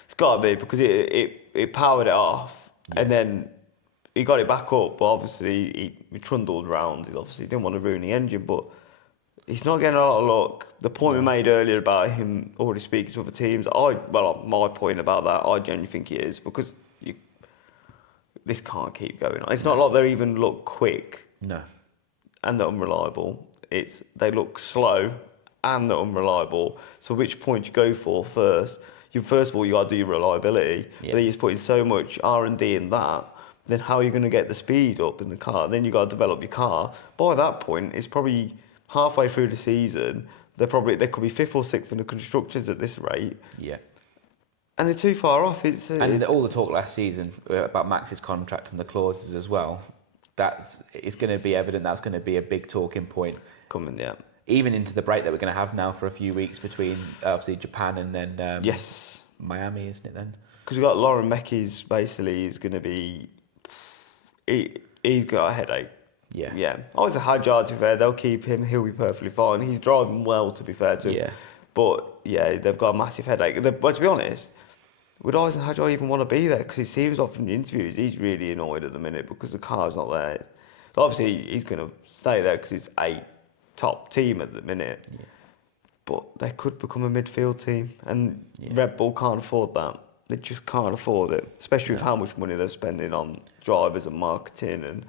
it's got to be, because it powered it off, and then he got it back up. But obviously, he trundled round. He obviously didn't want to ruin the engine, but he's not getting a lot of luck. The point we made earlier about him already speaking to other teams, my point about that, I genuinely think he is, because this can't keep going on. It's not like they even look quick. No. And they're unreliable. They look slow and they're unreliable. So which point you go for first? First of all, you got to do your reliability. Yeah. But then you're putting so much R&D in that. Then how are you going to get the speed up in the car? Then you got to develop your car. By that point, it's probably halfway through the season. They could be 5th or 6th in the constructors at this rate. Yeah. And they're too far off. All the talk last season about Max's contract and the clauses as well. It's going to be evident. That's going to be a big talking point coming. Yeah. Even into the break that we're going to have now for a few weeks between obviously Japan and then yes, Miami, isn't it then? Because we've got Lauren Mecky's basically is going to be. He's got a headache. Yeah. Yeah. I was a Hadjar, to be fair. They'll keep him. He'll be perfectly fine. He's driving well, to be fair to him. Yeah. But, yeah, they've got a massive headache. But to be honest, would Eisen Hadjar even want to be there? Because he seems like from the interviews, he's really annoyed at the minute because the car's not there. Obviously, he's going to stay there because it's a top team at the minute. Yeah. But they could become a midfield team. And Red Bull can't afford that. They just can't afford it, especially with how much money they're spending on drivers and marketing, and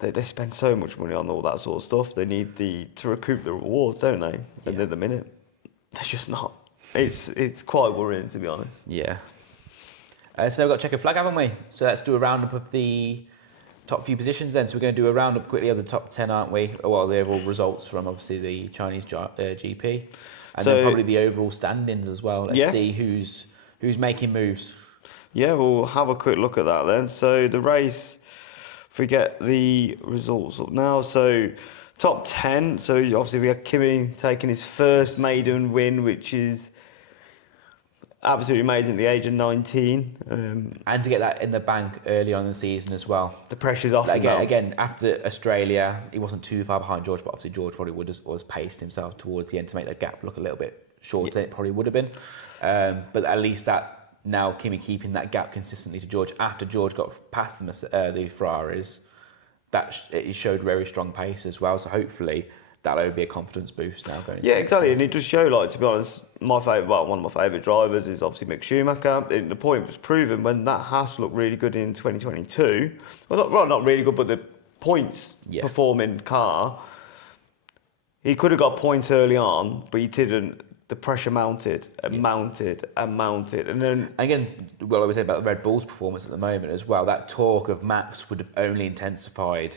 they spend so much money on all that sort of stuff. They need to recoup the rewards, don't they? And at the minute, they're just not. It's quite worrying, to be honest. Yeah. So we've got checkered flag, haven't we? So let's do a roundup of the top few positions then. So we're going to do a roundup quickly of the top 10, aren't we? Well, the overall results from obviously the Chinese GP. And then probably the overall standings as well. Let's see who's making moves. Yeah, we'll have a quick look at that then. So the race, if we get the results up now. So top 10. So obviously we have Kimi taking his first maiden win, which is absolutely amazing at the age of 19. And to get that in the bank early on in the season as well. The pressure's off him now. Again, after Australia, he wasn't too far behind George, but obviously George probably would have paced himself towards the end to make that gap look a little bit shorter than it probably would have been. But at least that now Kimi keeping that gap consistently to George after George got past the Ferraris, it showed very strong pace as well. So hopefully that'll be a confidence boost now going. Yeah, exactly, and it does show. Like, to be honest, one of my favourite drivers is obviously Mick Schumacher. The point was proven when that Haas looked really good in 2022. Well, not really good, but the points performing car. He could have got points early on, but he didn't. The pressure mounted and mounted and mounted, and then again, well, I was saying about Red Bull's performance at the moment as well. That talk of Max would have only intensified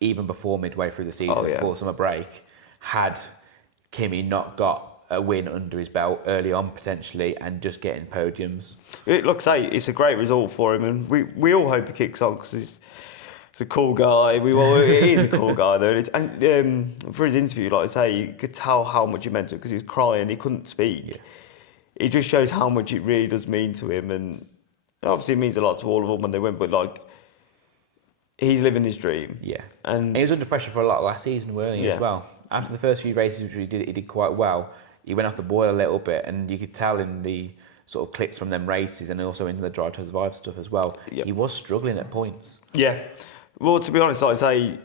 even before midway through the season, before summer break, had Kimi not got a win under his belt early on potentially and just getting podiums. Look, it's a great result for him, and we all hope he kicks on because he's a cool guy. He is a cool guy though, and for his interview, like I say, you could tell how much he meant to it because he was crying, he couldn't speak. Yeah. It just shows how much it really does mean to him, and obviously it means a lot to all of them when they win, but like, he's living his dream. Yeah. And he was under pressure for a lot last season, weren't he, as well? After the first few races, which he did quite well. He went off the boil a little bit, and you could tell in the sort of clips from them races and also into the Drive to Survive stuff as well. Yep. He was struggling at points. Yeah. Well, to be honest, like I say,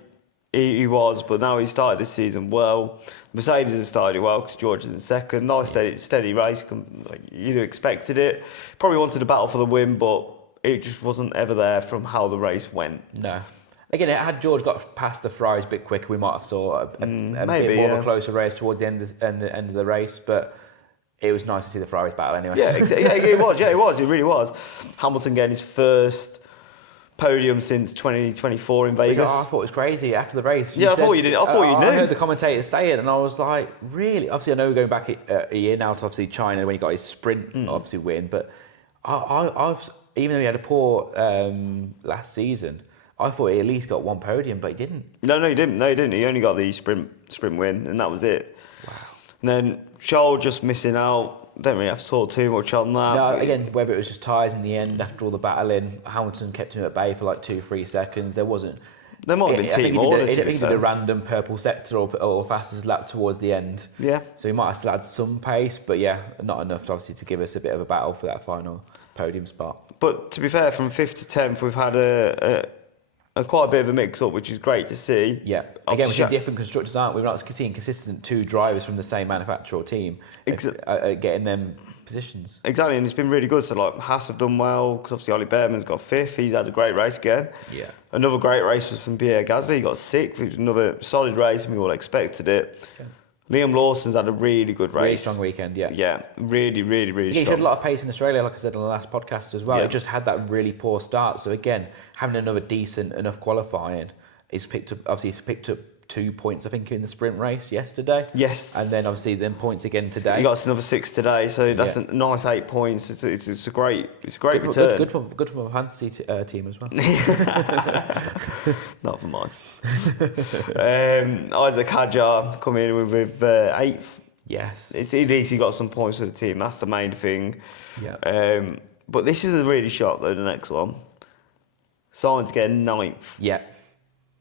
he was, but now he started this season well. Mercedes has started well because George is in second. Nice steady race. You'd have expected it. Probably wanted a battle for the win, but it just wasn't ever there from how the race went. No. Again, had George got past the Ferraris a bit quicker, we might have saw a bit more of a closer race towards the end of the race. But it was nice to see the Ferraris battle anyway. Yeah, it was. Yeah, it was. It really was. Hamilton getting his first podium since 2024 in Vegas. I thought it was crazy after the race. I thought you did. I thought you knew. I heard the commentators say it, and I was like, really? Obviously, I know we're going back a year now to obviously China when he got his sprint obviously win, but I've even though he had a poor last season, I thought he at least got one podium, but he didn't. No, he didn't. He only got the sprint win, and that was it. Wow. And then Charles just missing out. Don't really have to talk too much on that. No, again, whether it was just tyres in the end after all the battling, Hamilton kept him at bay for like 2-3 seconds. There might have been team order. I think he did a random purple sector or fastest lap towards the end. Yeah. So he might have still had some pace, but not enough obviously to give us a bit of a battle for that final podium spot. But to be fair, from 5th to 10th, we've had a quite a bit of a mix-up, which is great to see. Yeah. Again, we're seeing different constructors, aren't we? We're not seeing consistent two drivers from the same manufacturer or team getting them positions. Exactly, and it's been really good. So, like, Haas have done well, because obviously Ollie Behrman's got 5th. He's had a great race again. Yeah. Another great race was from Pierre Gasly. He got 6th, which was another solid race, and we all expected it. Okay. Liam Lawson's had a really good race. Really strong weekend, yeah. Yeah, really strong. He showed a lot of pace in Australia, like I said on the last podcast as well. Yeah. He just had that really poor start. So again, having another decent enough qualifying, he's picked up 2 points, I think, in the sprint race yesterday. Yes. And then obviously points again today. He got another 6 today, so that's a nice 8 points. It's a great return. Good for my fantasy team as well. Not for mine. Isaac Hadjar coming in with 8th. Yes. It's at least he got some points for the team. That's the main thing. Yeah. But this is a really shock though. The next one, Sainz getting 9th. Yeah.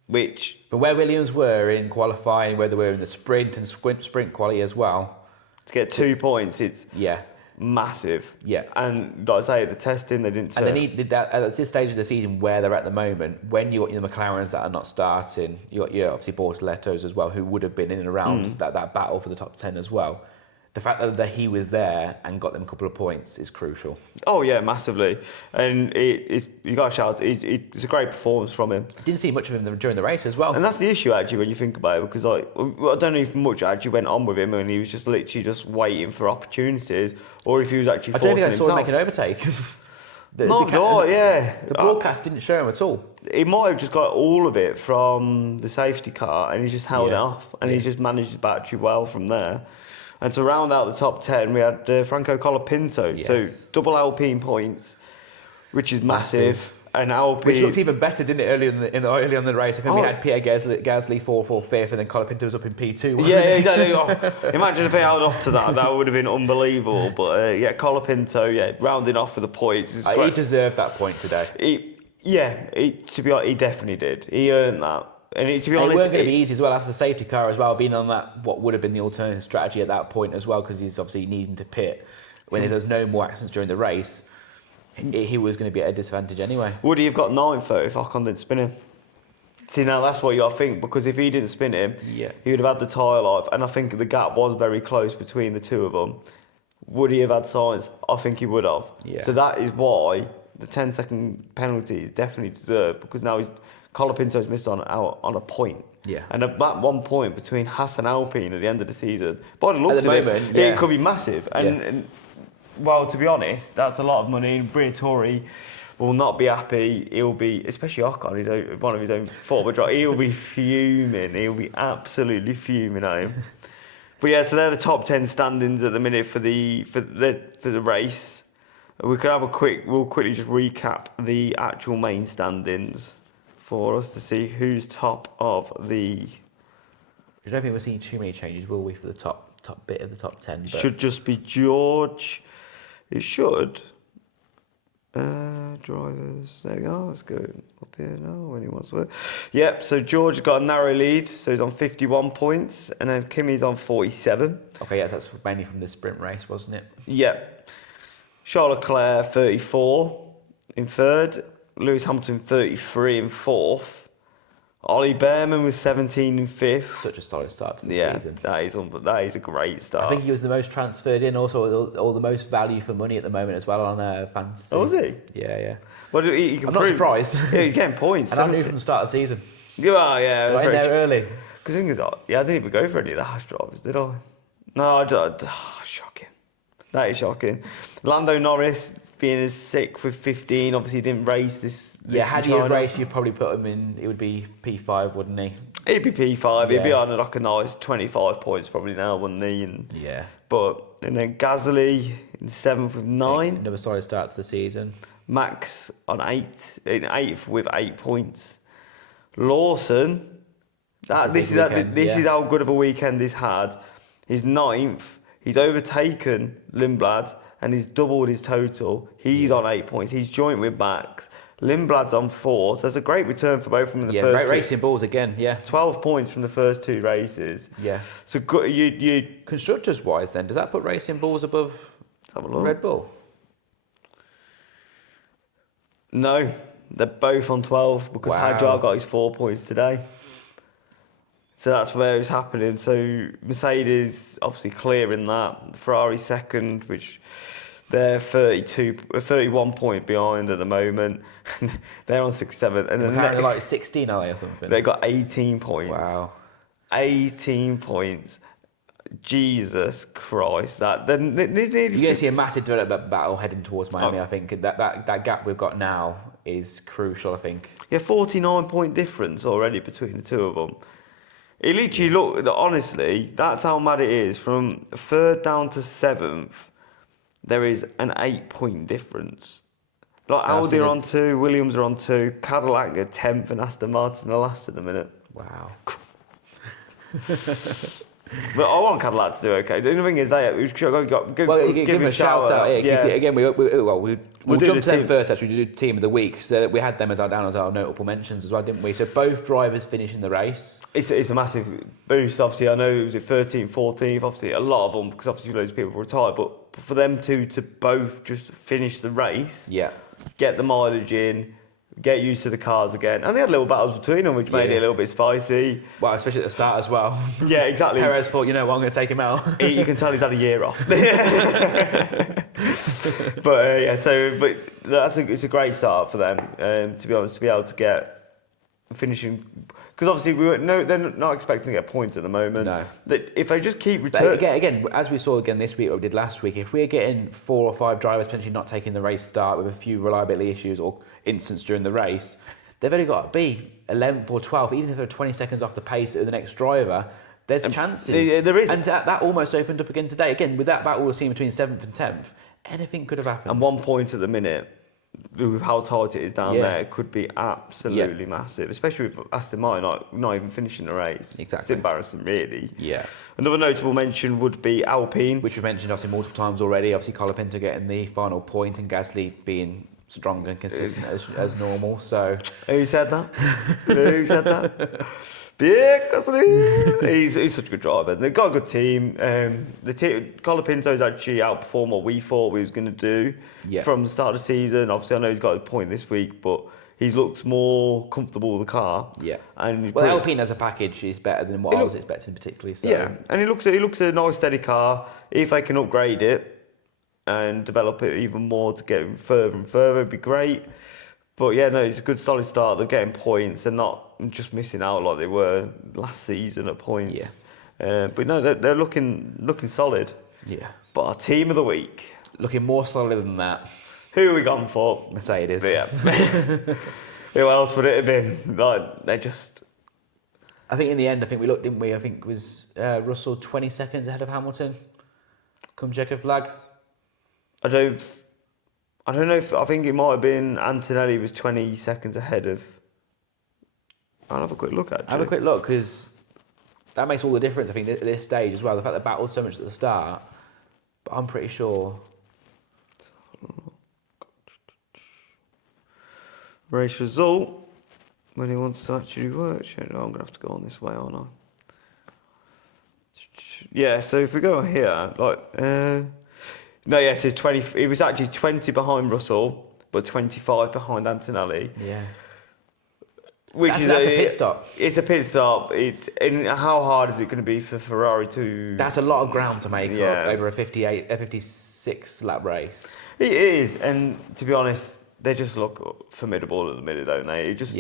Which, but where Williams were in qualifying, whether we're in the sprint and sprint quali as well, to get 2 points, it's yeah massive. Yeah. And like I say, the testing they didn't. And they need that at this stage of the season where they're at the moment. When you got your McLarens that are not starting, you got your obviously Bortolettos as well, who would have been in and around that battle for the top 10 as well. The fact that he was there and got them a couple of points is crucial. Oh yeah, massively. And you got to shout. It's a great performance from him. Didn't see much of him during the race as well. And that's the issue actually when you think about it, because I don't know if much actually went on with him, and he was just literally just waiting for opportunities, or if he was actually. I don't think I saw him make an overtake. The broadcast didn't show him at all. He might have just got all of it from the safety car, and he just held it off, and he just managed his battery well from there. And to round out the top 10, we had Franco Colapinto. Yes. So double Alpine points, which is massive. And Alpine, which looked even better, didn't it, early on the race? I think we had Pierre Gasly 4th, 5th, and then Colapinto was up in P2. Wasn't exactly. Imagine if he held off to that. That would have been unbelievable. But Colapinto, rounding off with the points. He deserved that point today. To be honest, he definitely did. He earned that. And to be honest, it weren't going to be easy as well after the safety car as well, being on that what would have been the alternative strategy at that point as well, because he's obviously needing to pit when there's no more accidents during the race. He was going to be at a disadvantage anyway. Would he have got 9th though if Ocon didn't spin him? See, now that's what you got to think, because if he didn't spin him, he would have had the tyre life, and I think the gap was very close between the two of them. Would he have had Sainz? I think he would have. Yeah. So that is why the 10-second penalty is definitely deserved, because now Colapinto's missed out on a point. Yeah. And at that 1 point between Haas and Alpine at the end of the season, by the looks of it, it could be massive. And well, to be honest, that's a lot of money. And Briatore will not be happy. He'll be, especially Ocon, one of his own forward drive. He'll be fuming. He'll be absolutely fuming at him. But so they're the top 10 standings at the minute for the race. We'll quickly just recap the actual main standings for us to see who's top of the. I don't think we're seeing too many changes, will we, for the top bit of the top 10? But should just be George. It should. Drivers. There we go. Let's go up here now when he wants to. Yep. So George got a narrow lead, so he's on 51 points, and then Kimi's on 47. Okay. Yes, that's mainly from the sprint race, wasn't it? Yep. Charles Leclerc 34 in third. Lewis Hamilton 33 in fourth. Ollie Behrman was 17 in fifth. Such a solid start to the season. That is a great start. I think he was the most transferred in, also all the most value for money at the moment as well on fantasy. Oh, was he? Yeah. Well, I'm not surprised. Yeah, he's getting points. And I knew from the start of the season. Yeah. Got in there early. Because the thing is, I didn't even go for any of the Haas drivers, did I? No, I did. Shocking. That is shocking. Lando Norris being as sick with 15, obviously he didn't race this. Had he raced, you'd probably put him in. It would be P5, wouldn't he? He'd be P5. He'd be on like a nice 25 points probably now, wouldn't he? And then Gasly in 7th with 9. Another solid start to the season. Max on 8th with 8 points. Lawson. This is how good of a weekend he's had. He's 9th. He's overtaken Lindblad and he's doubled his total. He's on 8 points. He's joint with Max. Lindblad's on 4. So that's a great return for both of them in the first two. Racing Bulls again, 12 points from the first 2 races. Yeah. So you constructors wise then, does that put Racing Bulls above Red Bull? No, they're both on 12 because Hadjar got his 4 points today. So that's where it's happening. So Mercedes obviously clearing that. Ferrari second, which They're 31 point behind at the moment. They're on 6-7. And then McLaren are like 16, are they, or something? They got 18 points. Wow. 18 points. Jesus Christ. You're going to see a massive development battle heading towards Miami, I think. That gap we've got now is crucial, I think. Yeah, 49 point difference already between the two of them. It literally honestly, that's how mad it is. From 3rd down to 7th, there is an 8-point difference. Like Audi are on 2, Williams are on 2, Cadillac are 10th, and Aston Martin are last at the minute. Wow. But I want Cadillac to do okay. The only thing is, we've got give them a shout out. Yeah. Again, we'll jump to them first. Actually, we do Team of the Week. So we had them as our notable mentions as well, didn't we? So both drivers finishing the race. It's a massive boost. Obviously, I know it was at 13th, 14th. Obviously, a lot of them because obviously loads of people retired. But for them two to both just finish the race, get the mileage in, get used to the cars again. And they had little battles between them, which made it a little bit spicy. Well, especially at the start as well. Yeah, exactly. Perez thought, you know what, I'm going to take him out. You can tell he's had a year off. But it's a great start for them, to be honest, to be able to get finishing. Because obviously they're not expecting to get points at the moment. No. If they just keep returning. Again, as we saw again this week or we did last week, if we're getting 4 or 5 drivers potentially not taking the race start with a few reliability issues or incidents during the race, they've only got to be 11th or 12th, even if they're 20 seconds off the pace of the next driver. There's chances. There is. And that almost opened up again today. Again, with that battle we're seeing between 7th and 10th, anything could have happened. And 1 point at the minute, with how tight it is down there, it could be absolutely massive, especially with Aston Martin not even finishing the race. Exactly. It's embarrassing, really. Yeah. Another notable mention would be Alpine. Which we've mentioned obviously multiple times already. Obviously, Colapinto getting the final point and Gasly being strong and consistent as normal. So Who said that? Who said that? Big Gasly. He's such a good driver. They've got a good team. Colapinto's actually outperformed what we thought we was going to do from the start of the season. Obviously, I know he's got a point this week, but he's looked more comfortable with the car. Yeah. And Alpine as a package is better than what I was expecting particularly. So. Yeah, and it looks a nice steady car. If they can upgrade it and develop it even more to get further and further, it'd be great. But yeah, no, it's a good solid start. They're getting points. They're not just missing out like they were last season at points. Yeah. But no, they're looking solid. Yeah. But our team of the week, looking more solid than that. Who are we gone for? Mercedes. Yeah. Who else would it have been? Like they're just. I think in the end, we looked, didn't we? I think it was Russell 20 seconds ahead of Hamilton. Come checker flag. I don't know if I think it might have been Antonelli was 20 seconds ahead of. I'll have a quick look actually. Have a quick look because that makes all the difference. I think at this stage as well. The fact they battled so much at the start, but I'm pretty sure. Race result when he wants to actually work. I'm gonna have to go on this way, aren't I? Yeah. So if we go here, so it's 20. It was actually 20 behind Russell, but 25 behind Antonelli. Yeah. That's a pit stop. It's a pit stop. And how hard is it going to be for Ferrari to? That's a lot of ground to make up over a 56 lap race. It is, and to be honest, they just look formidable at the minute, don't they? It just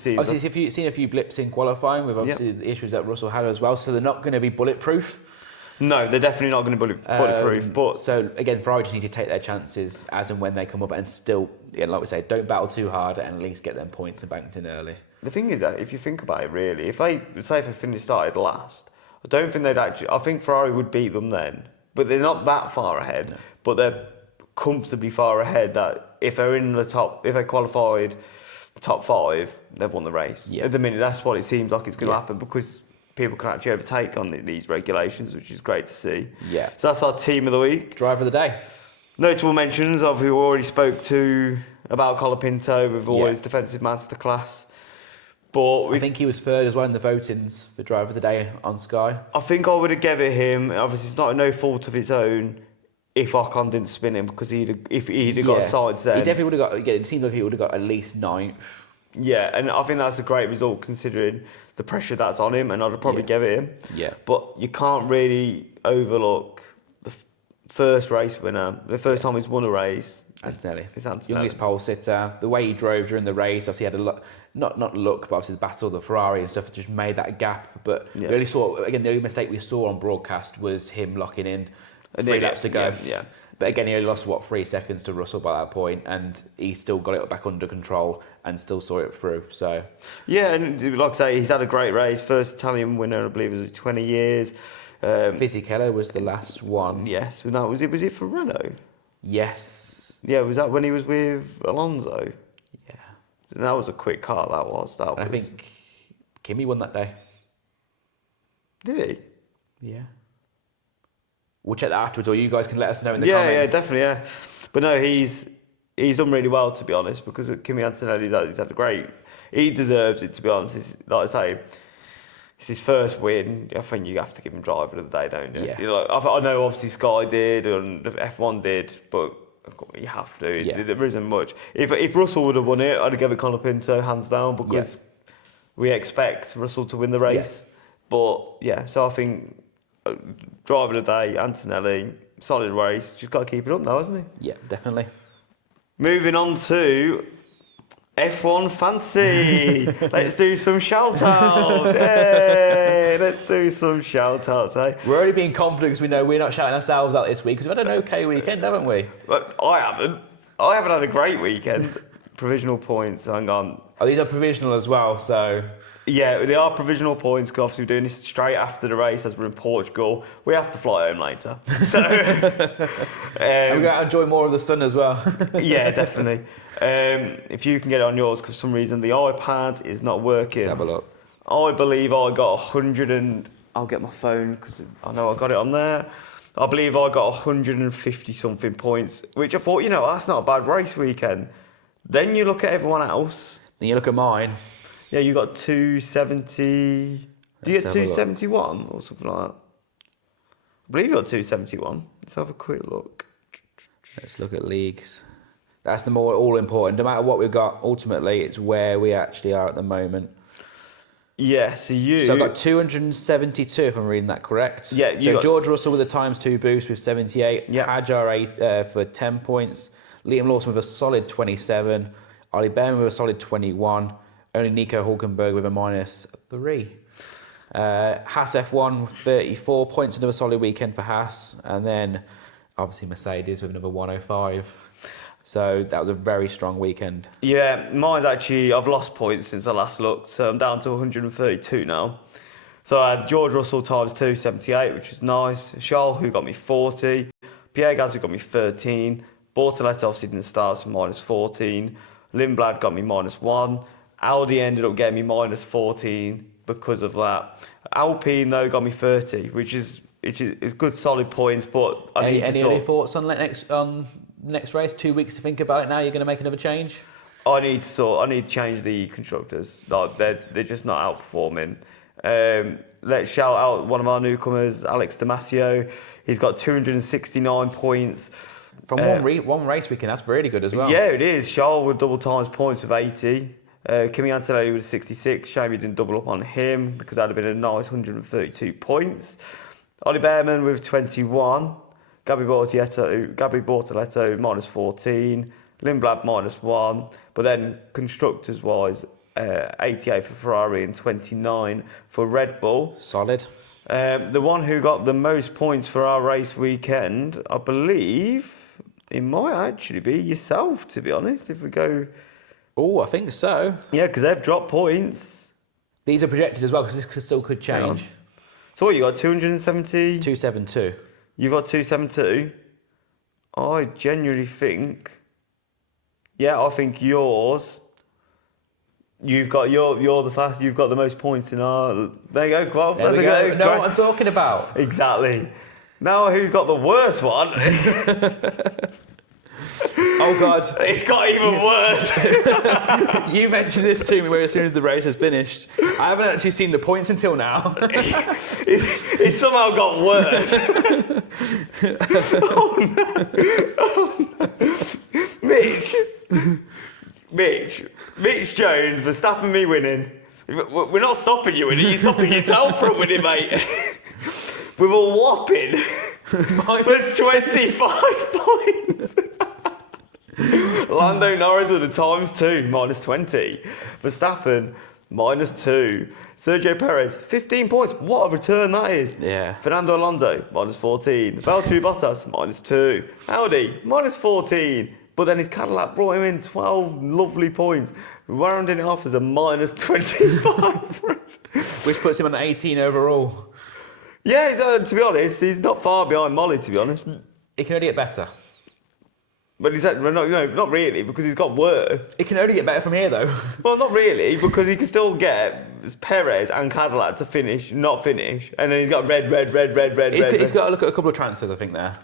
seems. Obviously, if you've seen a few blips in qualifying with obviously the issues that Russell had as well, so they're not going to be bulletproof. No, they're definitely not going to be bulletproof. But so again, Ferrari just need to take their chances as and when they come up, and still, like we say, don't battle too hard, and at least get them points and banked in early. The thing is that if you think about it, really, if they started last, I don't think they'd actually. I think Ferrari would beat them then, but they're not that far ahead. No. But they're comfortably far ahead. That if they're in the top, if they qualified top 5, they've won the race. Yeah. At the minute, that's what it seems like it's going to happen because people can actually overtake on these regulations, which is great to see. Yeah. So that's our team of the week. Driver of the day. Notable mentions of who we already spoke to about Colapinto with all his defensive masterclass. But I think he was third as well in the votings for driver of the day on Sky. I think I would have given him. Obviously, it's not no fault of his own. If Ocon didn't spin him, because if he'd got sides then. He definitely would have got. It seemed like he would have got at least 9th. Yeah, and I think that's a great result considering the pressure that's on him, and I'd have probably give it him. Yeah. But you can't really overlook first race winner. The first time he's won a race. Antonelli. It's Antonelli. Youngest pole sitter. The way he drove during the race, obviously he had a lot, not luck, but obviously the battle of the Ferrari and stuff just made that gap. But we only saw, again, the only mistake we saw on broadcast was him locking in 3 laps to go. Yeah. But again, he only lost, 3 seconds to Russell by that point, and he still got it back under control and still saw it through. So yeah, and like I say, he's had a great race. First Italian winner, I believe, was 20 years. Fisichella was the last one. Yes, no, was it for Renault? Yes. Yeah, was that when he was with Alonso? Yeah. That was a quick car, that was. I think Kimi won that day. Did he? Yeah. We'll check that afterwards, or you guys can let us know in the comments. comments. Yeah, definitely, yeah. But no, he's done really well, to be honest, because Kimi Antonelli's had a great... He deserves it, to be honest. Like I say, it's his first win. I think you have to give him driver of the day, don't you? Yeah. I know obviously Sky did and F1 did, but you have to. Yeah. There isn't much. If Russell would have won it, I'd have given Connor Pinto hands down, because we expect Russell to win the race. Yeah. But yeah, so I think driver of the day, Antonelli, solid race. Just got to keep it up now, hasn't he? Yeah, definitely. Moving on to F1 Fancy. Let's do some shout-outs. Hey, let's do some shout-outs, eh? We're already being confident because we know we're not shouting ourselves out this week because we've had an okay weekend, haven't we? But I haven't. I haven't had a great weekend. Provisional points, hang on. Oh, these are provisional as well, so... Yeah, they are provisional points because obviously we're doing this straight after the race as we're in Portugal. We have to fly home later. So, and we're going to enjoy more of the sun as well. Yeah, definitely. If you can get it on yours, because for some reason the iPad is not working. Let's have a look. I believe I got 100 and... I'll get my phone because I know I got it on there. I believe I got 150 something points, which I thought, that's not a bad race weekend. Then you look at everyone else. Then you look at mine. Yeah, you got 270. Do you get 271 or something like that? I believe you got 271. Let's have a quick look. Let's look at leagues. That's the more all important. No matter what we've got, ultimately, it's where we actually are at the moment. Yeah, so I've got 272, if I'm reading that correct. Yeah, so George Russell with a ×2 boost with 78. Yeah. Hajar for 10 points. Liam Lawson with a solid 27. Ollie Behrman with a solid 21. Only Nico Hulkenberg with a -3. Haas F1 34 points, another solid weekend for Haas. And then obviously Mercedes with another 105. So that was a very strong weekend. Yeah, mine's actually, I've lost points since I last looked. So I'm down to 132 now. So I had George Russell ×2, 78, which is nice. Charles, who got me 40. Pierre Gasly got me 13. Bortoletti obviously didn't start, so -14. Lindblad got me -1. Audi ended up getting me -14 because of that. Alpine, though, got me 30, which is good, solid points. But any early thoughts on next race? 2 weeks to think about it now. You're going to make another change? I need to change the constructors. Like, they're just not outperforming. Let's shout out one of our newcomers, Alex Damasio. He's got 269 points. From one race weekend, that's really good as well. Yeah, it is. Charles with double times points with 80. Kimi Antonelli with 66. Shame you didn't double up on him because that'd have been a nice 132 points. Ollie Behrman with 21. Gabby Bortoletto -14. Lindblad -1. But then constructors wise, 88 for Ferrari and 29 for Red Bull. Solid. The one who got the most points for our race weekend, I believe, it might actually be yourself, to be honest, if we go... Oh, I think so. Yeah, because they've dropped points. These are projected as well, because this still could change. So what, you got 270? 272. You've got 272? I genuinely think... Yeah, I think yours... You're the fast. You've got the most points in our... There you go, Quaff. There we go. You know what I'm talking about. Exactly. Now who's got the worst one? Oh, God. It's got even worse. You mentioned this to me as soon as the race has finished. I haven't actually seen the points until now. It's somehow got worse. Oh, no. Mitch Jones, Verstappen me winning. We're not stopping you winning, you're stopping yourself from winning, mate. With a whopping was 25 points. Lando Norris with the ×2, -20. Verstappen, -2. Sergio Perez, 15 points. What a return that is. Yeah. Fernando Alonso, -14. Valtteri Bottas, -2. Audi, -14. But then his Cadillac brought him in 12 lovely points, rounding it off as a -25 for us. Which puts him on 18 overall. Yeah, to be honest, he's not far behind Molly, to be honest. It can only get better. But he's not really, because he's got worse. It can only get better from here, though. Well, not really, because he can still get Perez and Cadillac to not finish, and then he's got red. He's got to look at a couple of transfers, I think, there.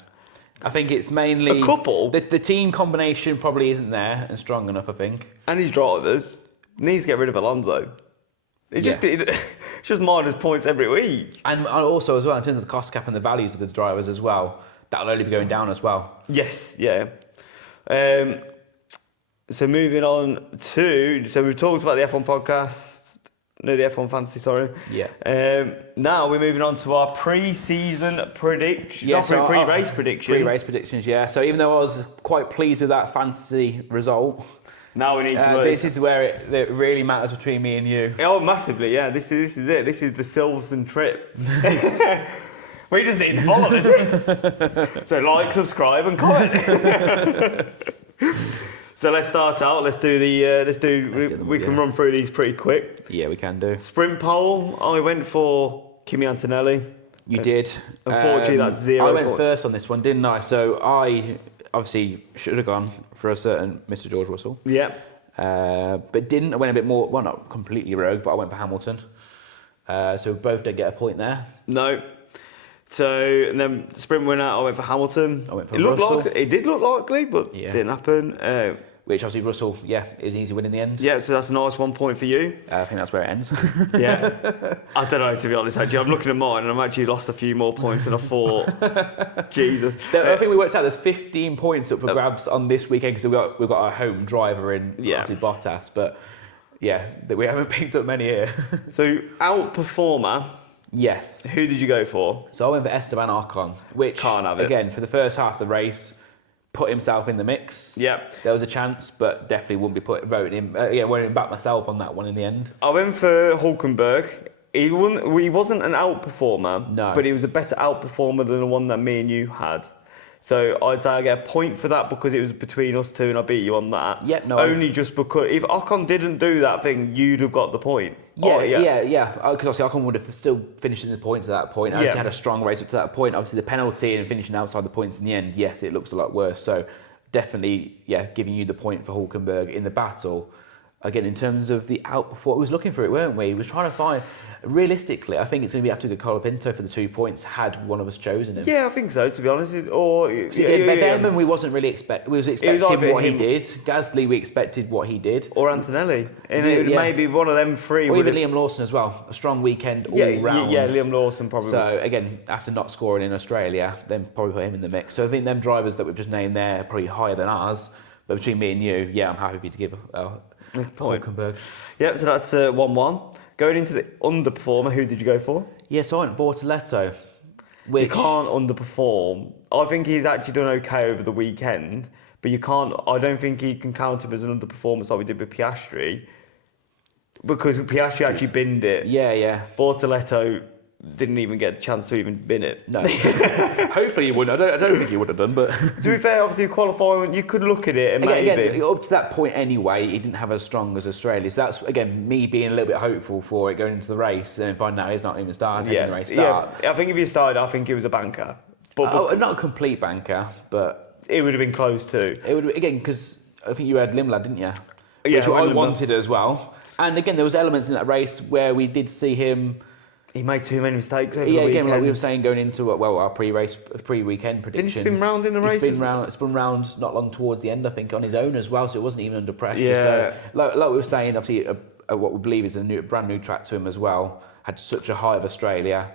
I think it's mainly... A couple? The team combination probably isn't there and strong enough, I think. And his drivers. Needs to get rid of Alonso. It's just minus points every week. And also, as well, in terms of the cost cap and the values of the drivers as well, that'll only be going down as well. Yes, yeah. So moving on so we've talked about the F1 podcast, no, the F1 fantasy, sorry. Yeah. Now we're moving on to our pre-season predictions. Yeah, so pre-race predictions. Pre-race predictions, yeah. So even though I was quite pleased with that fantasy result, now we need to. This is where it really matters between me and you. Oh, massively, yeah. This is it. This is the Silverstone trip. We just need to follow this. So like, subscribe, and comment. So let's start out. We can run through these pretty quick. Yeah, we can do. Sprint pole. I went for Kimi Antonelli. You did. Unfortunately, that's 0. I went first on this one, didn't I? So I obviously should have gone for a certain Mr. George Russell. Yeah. But didn't. I went a bit more. Well, not completely rogue, but I went for Hamilton. So we both don't get a point there. No. So, and then sprint winner, I went for Hamilton. I went for Russell. It did look likely, but didn't happen. Which obviously Russell, is an easy win in the end. Yeah, so that's a nice 1 point for you. I think that's where it ends. Yeah. I don't know, to be honest, actually. I'm looking at mine and I've actually lost a few more points than I thought. Jesus. I think we worked out there's 15 points up for grabs on this weekend because we've got our home driver in, obviously Bottas, but yeah, we haven't picked up many here. So, outperformer. Yes. Who did you go for? So I went for Esteban Ocon, which, can't have it. Again, for the first half of the race, put himself in the mix. Yep. There was a chance, but definitely wouldn't be voting back myself on that one in the end. I went for Hulkenberg. He wasn't an outperformer, no, but he was a better outperformer than the one that me and you had. So I'd say I get a point for that because it was between us two and I beat you on that. Yeah, no. Only just because if Ocon didn't do that thing, you'd have got the point. Yeah. Because obviously Ocon would have still finished in the points at that point. Obviously had a strong race up to that point. Obviously the penalty and finishing outside the points in the end, yes, it looks a lot worse. So definitely, giving you the point for Hulkenberg in the battle. Again, in terms of the outperform, we was looking for it, weren't we? We was trying to find. Realistically, I think it's going to be after Colapinto for the 2 points had one of us chosen him. Yeah, I think so, to be honest. Behrman, we wasn't really expecting what he did. Gasly, we expected what he did. Or Antonelli. And it may be one of them three. Or even Liam Lawson as well. A strong weekend all round. Yeah, Liam Lawson probably. So, again, after not scoring in Australia, then probably put him in the mix. So I think them drivers that we've just named there are probably higher than ours. But between me and you, I'm happy for you to give Hulkenberg. Yep, so that's 1-1. Going into the underperformer, who did you go for? Yes, I went Bortoletto. You can't underperform. I think he's actually done okay over the weekend, but I don't think he can count him as an underperformance like we did with Piastri, because Piastri actually binned it. Yeah. Bortoletto didn't even get a chance to even bin it. No. Hopefully he wouldn't. I don't think he would have done, but... To be fair, obviously qualifying, you could look at it and maybe... Again, up to that point anyway, he didn't have as strong as Australia. So that's, again, me being a little bit hopeful for it going into the race and then finding out he's not even started taking the race start. Yeah, I think if he started, I think he was a banker. But not a complete banker, but... It would have been close too. It would, again, because I think you had Limlad, didn't you? Yeah, which I wanted as well. And again, there was elements in that race where we did see him... He made too many mistakes over the weekend. Again, like we were saying going into our pre-weekend predictions. Didn't he spin round in the race? He spun round not long towards the end, I think, on his own as well, so it wasn't even under pressure. Yeah. So, like we were saying, obviously, what we believe is a brand new track to him as well. Had such a high of Australia.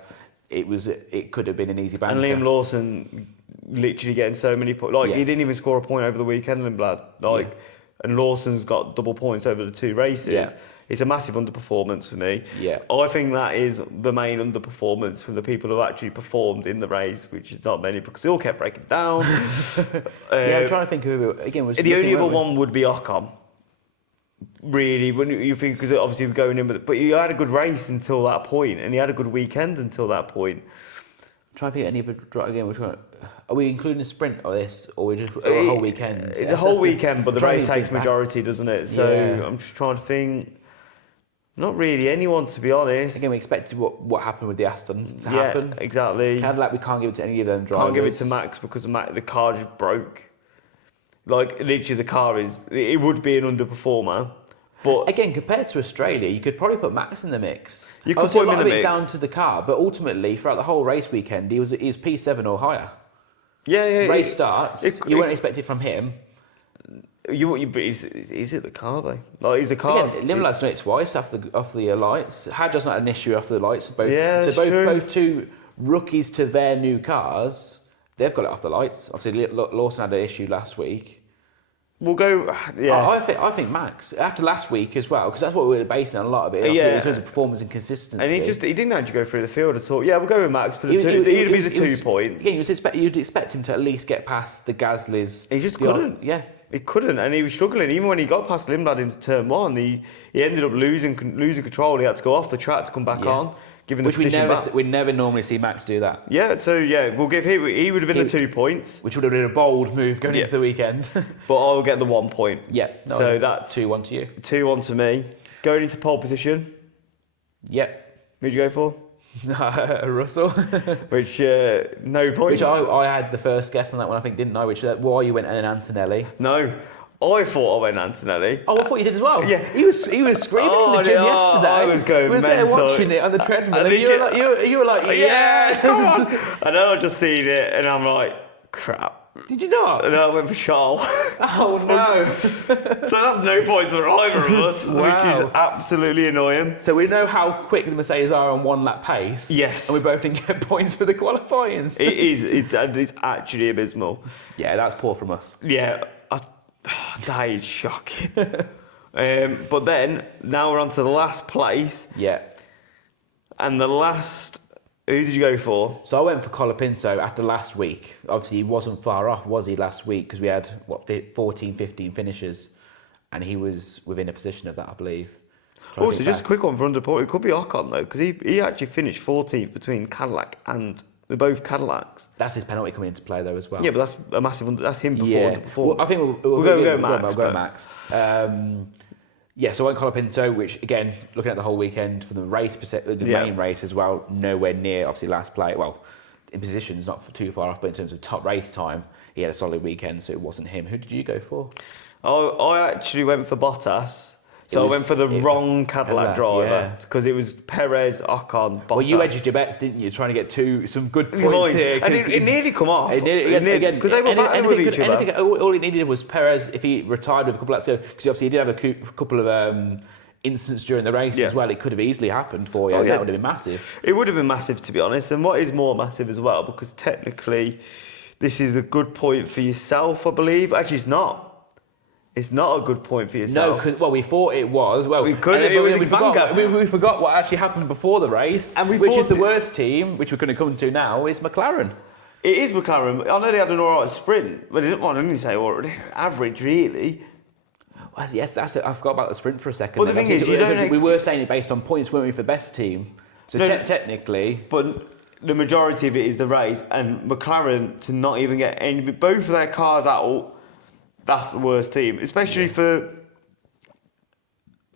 It could have been an easy banker. And Liam Lawson literally getting so many points. He didn't even score a point over the weekend, Lindblad. and Lawson's got double points over the 2 races, it's a massive underperformance for me. Yeah. I think that is the main underperformance from the people who actually performed in the race, which is not many because they all kept breaking down. I'm trying to think who again was. The only other one would be Ocon. Really, when you think, because obviously we're going in with it, but he had a good race until that point, and he had a good weekend until that point. I'm trying to think of any other again. Which one? Are we including a sprint or this, or we just a whole weekend? The whole weekend, but the race takes majority, doesn't it? So I'm just trying to think. Not really anyone, to be honest. Again, we expected what happened with the Astons to happen. Exactly. Cadillac, we can't give it to any of them drivers. Can't give it to Max because the car just broke. Like, literally, the car it would be an underperformer. But again, compared to Australia, you could probably put Max in the mix. You could put him in the mix. It's down to the car, but ultimately, throughout the whole race weekend, he was P7 or higher. Yeah. Race starts, you wouldn't expect it from him. But is it the car though? Like, is the car? Again, Limelights done it twice off the lights. Hadjar's not an issue after the lights. Both 2 rookies to their new cars, they've got it off the lights. Obviously, Lawson had an issue last week. We'll go. Yeah, I think Max after last week as well, because that's what we were basing on a lot of it. In terms of performance and consistency. And he didn't actually go through the field at all. Yeah, we'll go with Max for the 2. He'd be the 2 points. Again, you'd expect him to at least get past the Gasly's. He just couldn't. He couldn't, and he was struggling. Even when he got past Limblad into turn 1, he ended up losing control. He had to go off the track to come back on, giving the position back. We never normally see Max do that. Yeah, so we'll give him. He would have been the 2 points, which would have been a bold move going into the weekend. But I'll get the 1 point. Yeah. So that's 2-1 to you. 2-1 to me. Going into pole position. Yep. Who'd you go for? Russell. Which, no points. Which I had the first guess on that one, I think, didn't I? Which why you went in Antonelli. No. I thought I went Antonelli. Oh, I thought you did as well. Yeah. He was screaming in the gym yesterday. I was going mental. There watching it on the treadmill. And you were like, yeah, come on. And then I just seen it and I'm like, crap. Did you not? And then I went for Charles. Oh, no. So that's no points for either of us, which is absolutely annoying. So we know how quick the Mercedes are on 1 lap pace. Yes. And we both didn't get points for the qualifying. It is. It's actually abysmal. Yeah, that's poor from us. Yeah. That is shocking. But then, now we're on to the last place. Yeah. And the last... Who did you go for? So I went for Colapinto after last week. Obviously, he wasn't far off, was he, last week? Because we had, 14, 15 finishes. And he was within a position of that, I believe. Also, just a quick one for underport. It could be Ocon, though, because he actually finished 14th between Cadillac and... They're both Cadillacs. That's his penalty coming into play, though, as well. Yeah, but that's a massive... That's him before underperformed. Well, I think we'll go Max. So I went Colapinto, which, again, looking at the whole weekend from the race, the main race as well, nowhere near, obviously, last play. Well, in positions, not too far off, but in terms of top race time, he had a solid weekend, so it wasn't him. Who did you go for? I actually went for Bottas. So I went for the wrong Cadillac driver because it was Perez, Ocon, Bottas. Well, you edged your bets, didn't you? Trying to get some good points here. And it nearly come off. Because they were battling with each other. All he needed was Perez, if he retired with a couple of laps ago, because obviously he did have a couple of incidents during the race as well. It could have easily happened for you. That would have been massive. It would have been massive, to be honest. And what is more massive as well, because technically this is a good point for yourself, I believe. Actually, it's not. It's not a good point for yourself. No, because we thought it was. Well, we forgot what actually happened before the race, which is the worst team, which we're going to come to now, is McLaren. It is McLaren. I know they had an alright sprint, but I didn't say average really. Well, yes, that's it. I forgot about the sprint for a second. But the thing is, we were saying it based on points, weren't we, for the best team? So technically, but the majority of it is the race, and McLaren to not even get both of their cars out. That's the worst team, especially for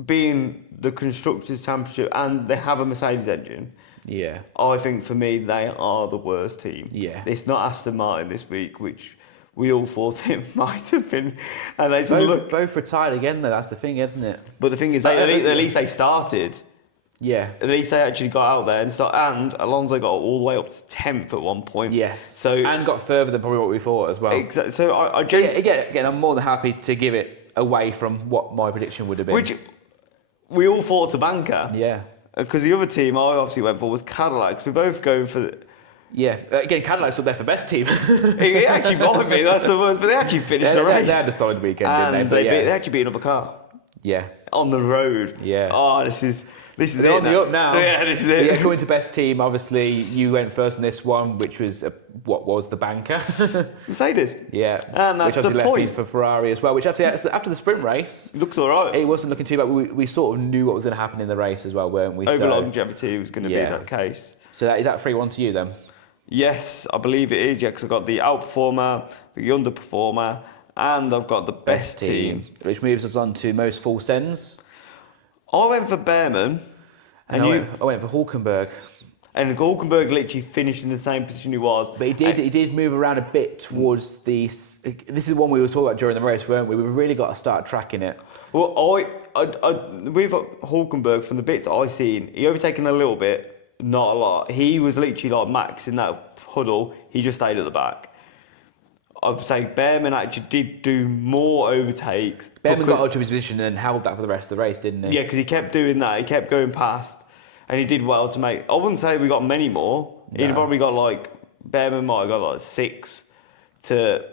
being the Constructors' Championship and they have a Mercedes engine. Yeah. I think for me, they are the worst team. Yeah. It's not Aston Martin this week, which we all thought it might have been. And they both retired again, though. That's the thing, isn't it? But the thing is, at least they started. Yeah. At least they actually got out there and Alonso got all the way up to 10th at one point. Yes. And got further than probably what we thought as well. Exactly. So again, I'm more than happy to give it away from what my prediction would have been. Which we all thought to banker. Yeah. Because the other team I obviously went for was Cadillacs. We're both going for Yeah, again, Cadillac's up there for best team. It actually might be, that's the worst, but they actually finished the race. They had a solid weekend, didn't they? They actually beat another car. Yeah. On the road. Yeah. Oh, this is They're on the up now. Yeah, this is it. Yeah, going to best team, obviously, you went first in this one, which was what was the banker. Mercedes. Yeah. And that's which the point. left for Ferrari as well, which actually, after the sprint race... It looks all right. It wasn't looking too bad. We sort of knew what was going to happen in the race as well, weren't we? Over longevity was going to be that case. So is that 3-1 to you then? Yes, I believe it is, because I've got the outperformer, the underperformer, and I've got the best team. Which moves us on to most full sends. I went for Behrman. And I went for Hulkenberg. And Hulkenberg literally finished in the same position he was. But he did move around a bit towards the... This is one we were talking about during the race, weren't we? We've really got to start tracking it. Well, with Hulkenberg, from the bits I seen, he overtaken a little bit, not a lot. He was literally like Max in that huddle. He just stayed at the back. I'd say Behrman actually did do more overtakes. Behrman got out of his position and then held that for the rest of the race, didn't he? Yeah, because he kept doing that. He kept going past. And he did well to make... I wouldn't say we got many more. No. He'd probably got Behrman might have got 6 to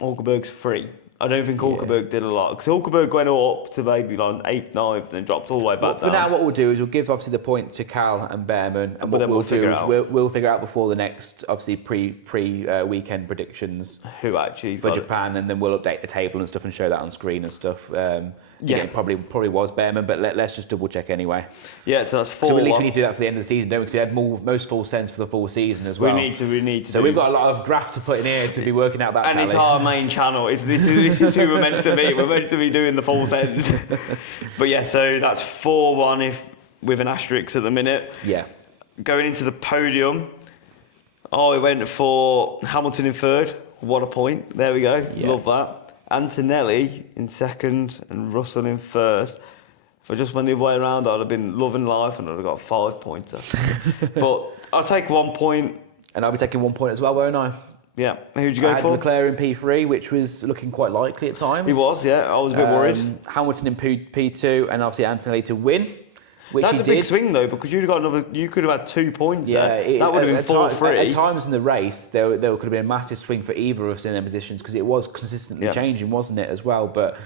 Hulkenberg's 3. I don't think Hulkenberg did a lot. Because Hulkenberg went up to maybe 8th, 9th, and then dropped all the way back down. For now, what we'll do is we'll give obviously the point to Cal and Behrman. And what we'll do is we'll figure out before the next, obviously, pre-weekend predictions. Who actually... For Japan, and then we'll update the table and stuff and show that on screen and stuff. It probably was Behrman, but let's just double check anyway. Yeah, so that's 4. So at least we need to do that for the end of the season, don't we? Because we had most full sends for the full season as well. We need to. So we've got a lot of graft to put in here to be working out that and tally. It's our main channel. This is who we're meant to be. We're meant to be doing the full sends. But yeah, so that's 4-1 with an asterisk at the minute. Yeah. Going into the podium, I went for Hamilton in 3rd. What a point. There we go. Yeah. Love that. Antonelli in 2nd and Russell in 1st. If I just went the other way around, I'd have been loving life and I'd have got a 5-pointer. But I'll take 1 point. And I'll be taking 1 point as well, won't I? Yeah. Who'd you go for? Leclerc in P3, which was looking quite likely at times. He was, yeah. I was a bit worried. Hamilton in P2 and obviously Antonelli to win. That's a big swing though, because you'd have got you could have had 2 points there. That would have been 4-3. At times in the race, there could have been a massive swing for either of us in their positions because it was consistently changing, wasn't it, as well? But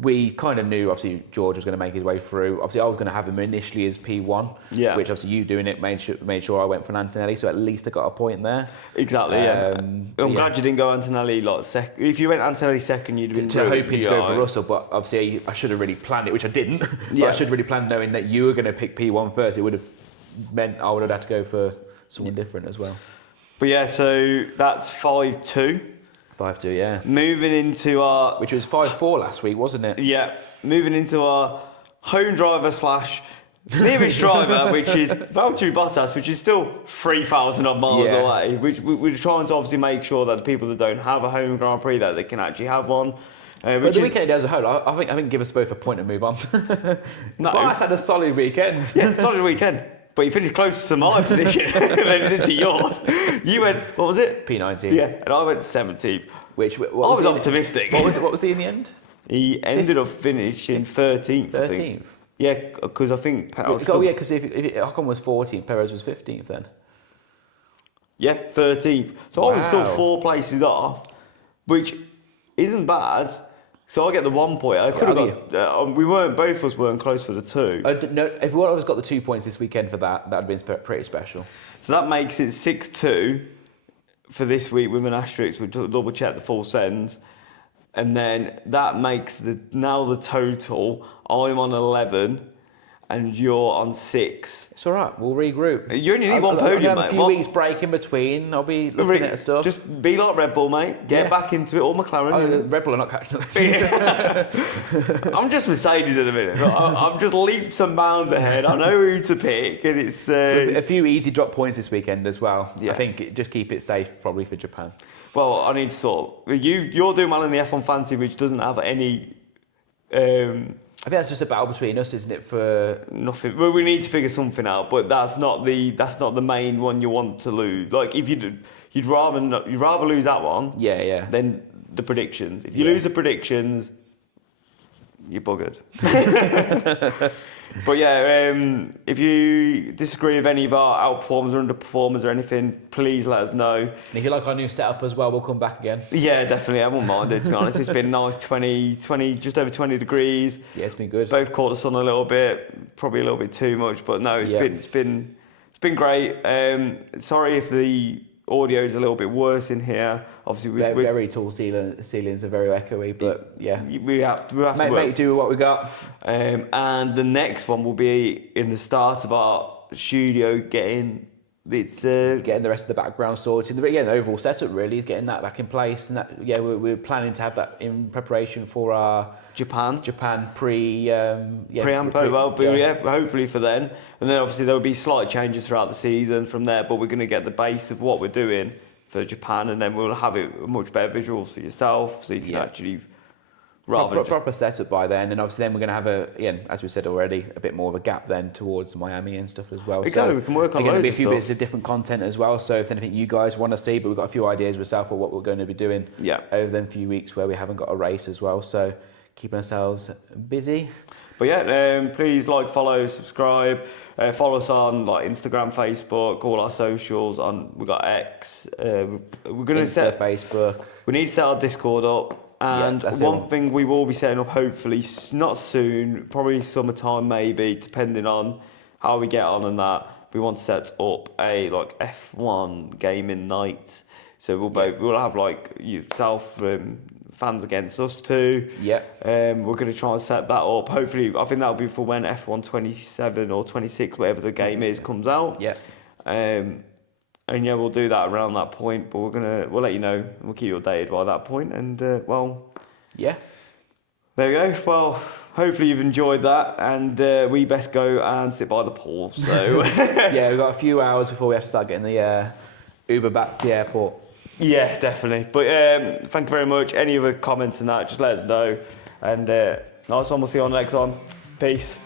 we kind of knew, obviously, George was going to make his way through. Obviously, I was going to have him initially as P1, which obviously you doing it made sure I went for an Antonelli, so at least I got a point there. Exactly, I'm glad you didn't go Antonelli second. If you went Antonelli second, you'd have been hoping to go for Russell, but obviously I should have really planned it, which I didn't. But I should have really planned knowing that you were going to pick P1 first. It would have meant I would have had to go for someone different as well. But yeah, so that's 5-2. 5-2, yeah. Moving into our... Which was 5-4 last week, wasn't it? Yeah. Moving into our home driver / nearest driver, which is Valtteri Bottas, which is still 3,000 odd miles away. Which we're trying to obviously make sure that the people that don't have a home Grand Prix, that they can actually have one. But the weekend as a whole, I think give us both a point and move on. Bottas had a solid weekend. Yeah, solid weekend. But you finished closer to my position than to yours. You went, what was it? P19. Yeah, and I went 17th. Which I was optimistic. What was he in the end? He ended up finishing 13th. 13th? Yeah, because I think... because if Ocon was 14th, Perez was 15th then. Yeah, 13th. So I was still 4 places off, which isn't bad. So I get the 1 point. I could have got... both of us weren't close for the 2. No, if one of us got the 2 points this weekend for that would have been pretty special. So that makes it 6-2 for this week with an asterisk. We'll double check the full sends. And then that makes now the total. I'm on 11 and you're on 6. It's all right. We'll regroup. You only need one podium, mate. A few weeks break in between. I'll be looking at stuff. Just be like Red Bull, mate. Get back into it. Or McLaren. Red Bull are not catching up. I'm just Mercedes at the minute. I'm just leaps and bounds ahead. I know who to pick, and it's a few easy drop points this weekend as well. Yeah. I think just keep it safe, probably for Japan. Well, I need to sort. You're doing well in the F1 Fantasy, which doesn't have any. I think that's just a battle between us, isn't it? For nothing. Well, we need to figure something out, but that's not the main one you want to lose. Like if you'd rather lose that one. Yeah. Than the predictions. If you lose the predictions, you're buggered. But yeah, if you disagree with any of our outperformers or underperformers or anything, please let us know. And if you like our new setup as well, we'll come back again. Yeah, definitely. I won't mind it, to be honest. It's been nice, 20, just over 20 degrees. Yeah, it's been good. Both caught the sun a little bit, probably a little bit too much, but no, it's been great. Sorry if the audio is a little bit worse in here. Obviously, we're very tall ceilings are very echoey, but yeah, we have to make do with what we got. And the next one will be in the start of our studio, getting the rest of the background sorted. The overall setup really is getting that back in place, and that we're planning to have that in preparation for our Japan Prix pre-ampo. Hopefully for then, and then obviously there'll be slight changes throughout the season from there, but we're going to get the base of what we're doing for Japan, and then we'll have it much better visuals for yourself, so you can actually proper setup by then. And obviously then we're going to have as we said already, a bit more of a gap then towards Miami and stuff as well. Exactly, so we can work on loads of a few stuff. bits of different content as well, so if there's anything you guys want to see, but we've got a few ideas myself of what we're going to be doing over them few weeks where we haven't got a race as well, so keeping ourselves busy. But please follow, subscribe, follow us on Instagram, Facebook, all our socials. We've got X. We're going to set Facebook. We need to set our Discord up. And one thing we will be setting up, hopefully not soon, probably summertime maybe, depending on how we get on and that. We want to set up a F1 gaming night. So we'll have yourself. Fans against us too. We're going to try and set that up. Hopefully, I think that'll be for when F1 27 or 26, whatever the game is, comes out. And we'll do that around that point. But we'll let you know, and we'll keep you updated by that point. And there you go. Well, hopefully you've enjoyed that, and we best go and sit by the pool. So we've got a few hours before we have to start getting the Uber back to the airport. Yeah, definitely. But thank you very much. Any other comments and that, just let us know. And nice one. We'll see you on the next one. Peace.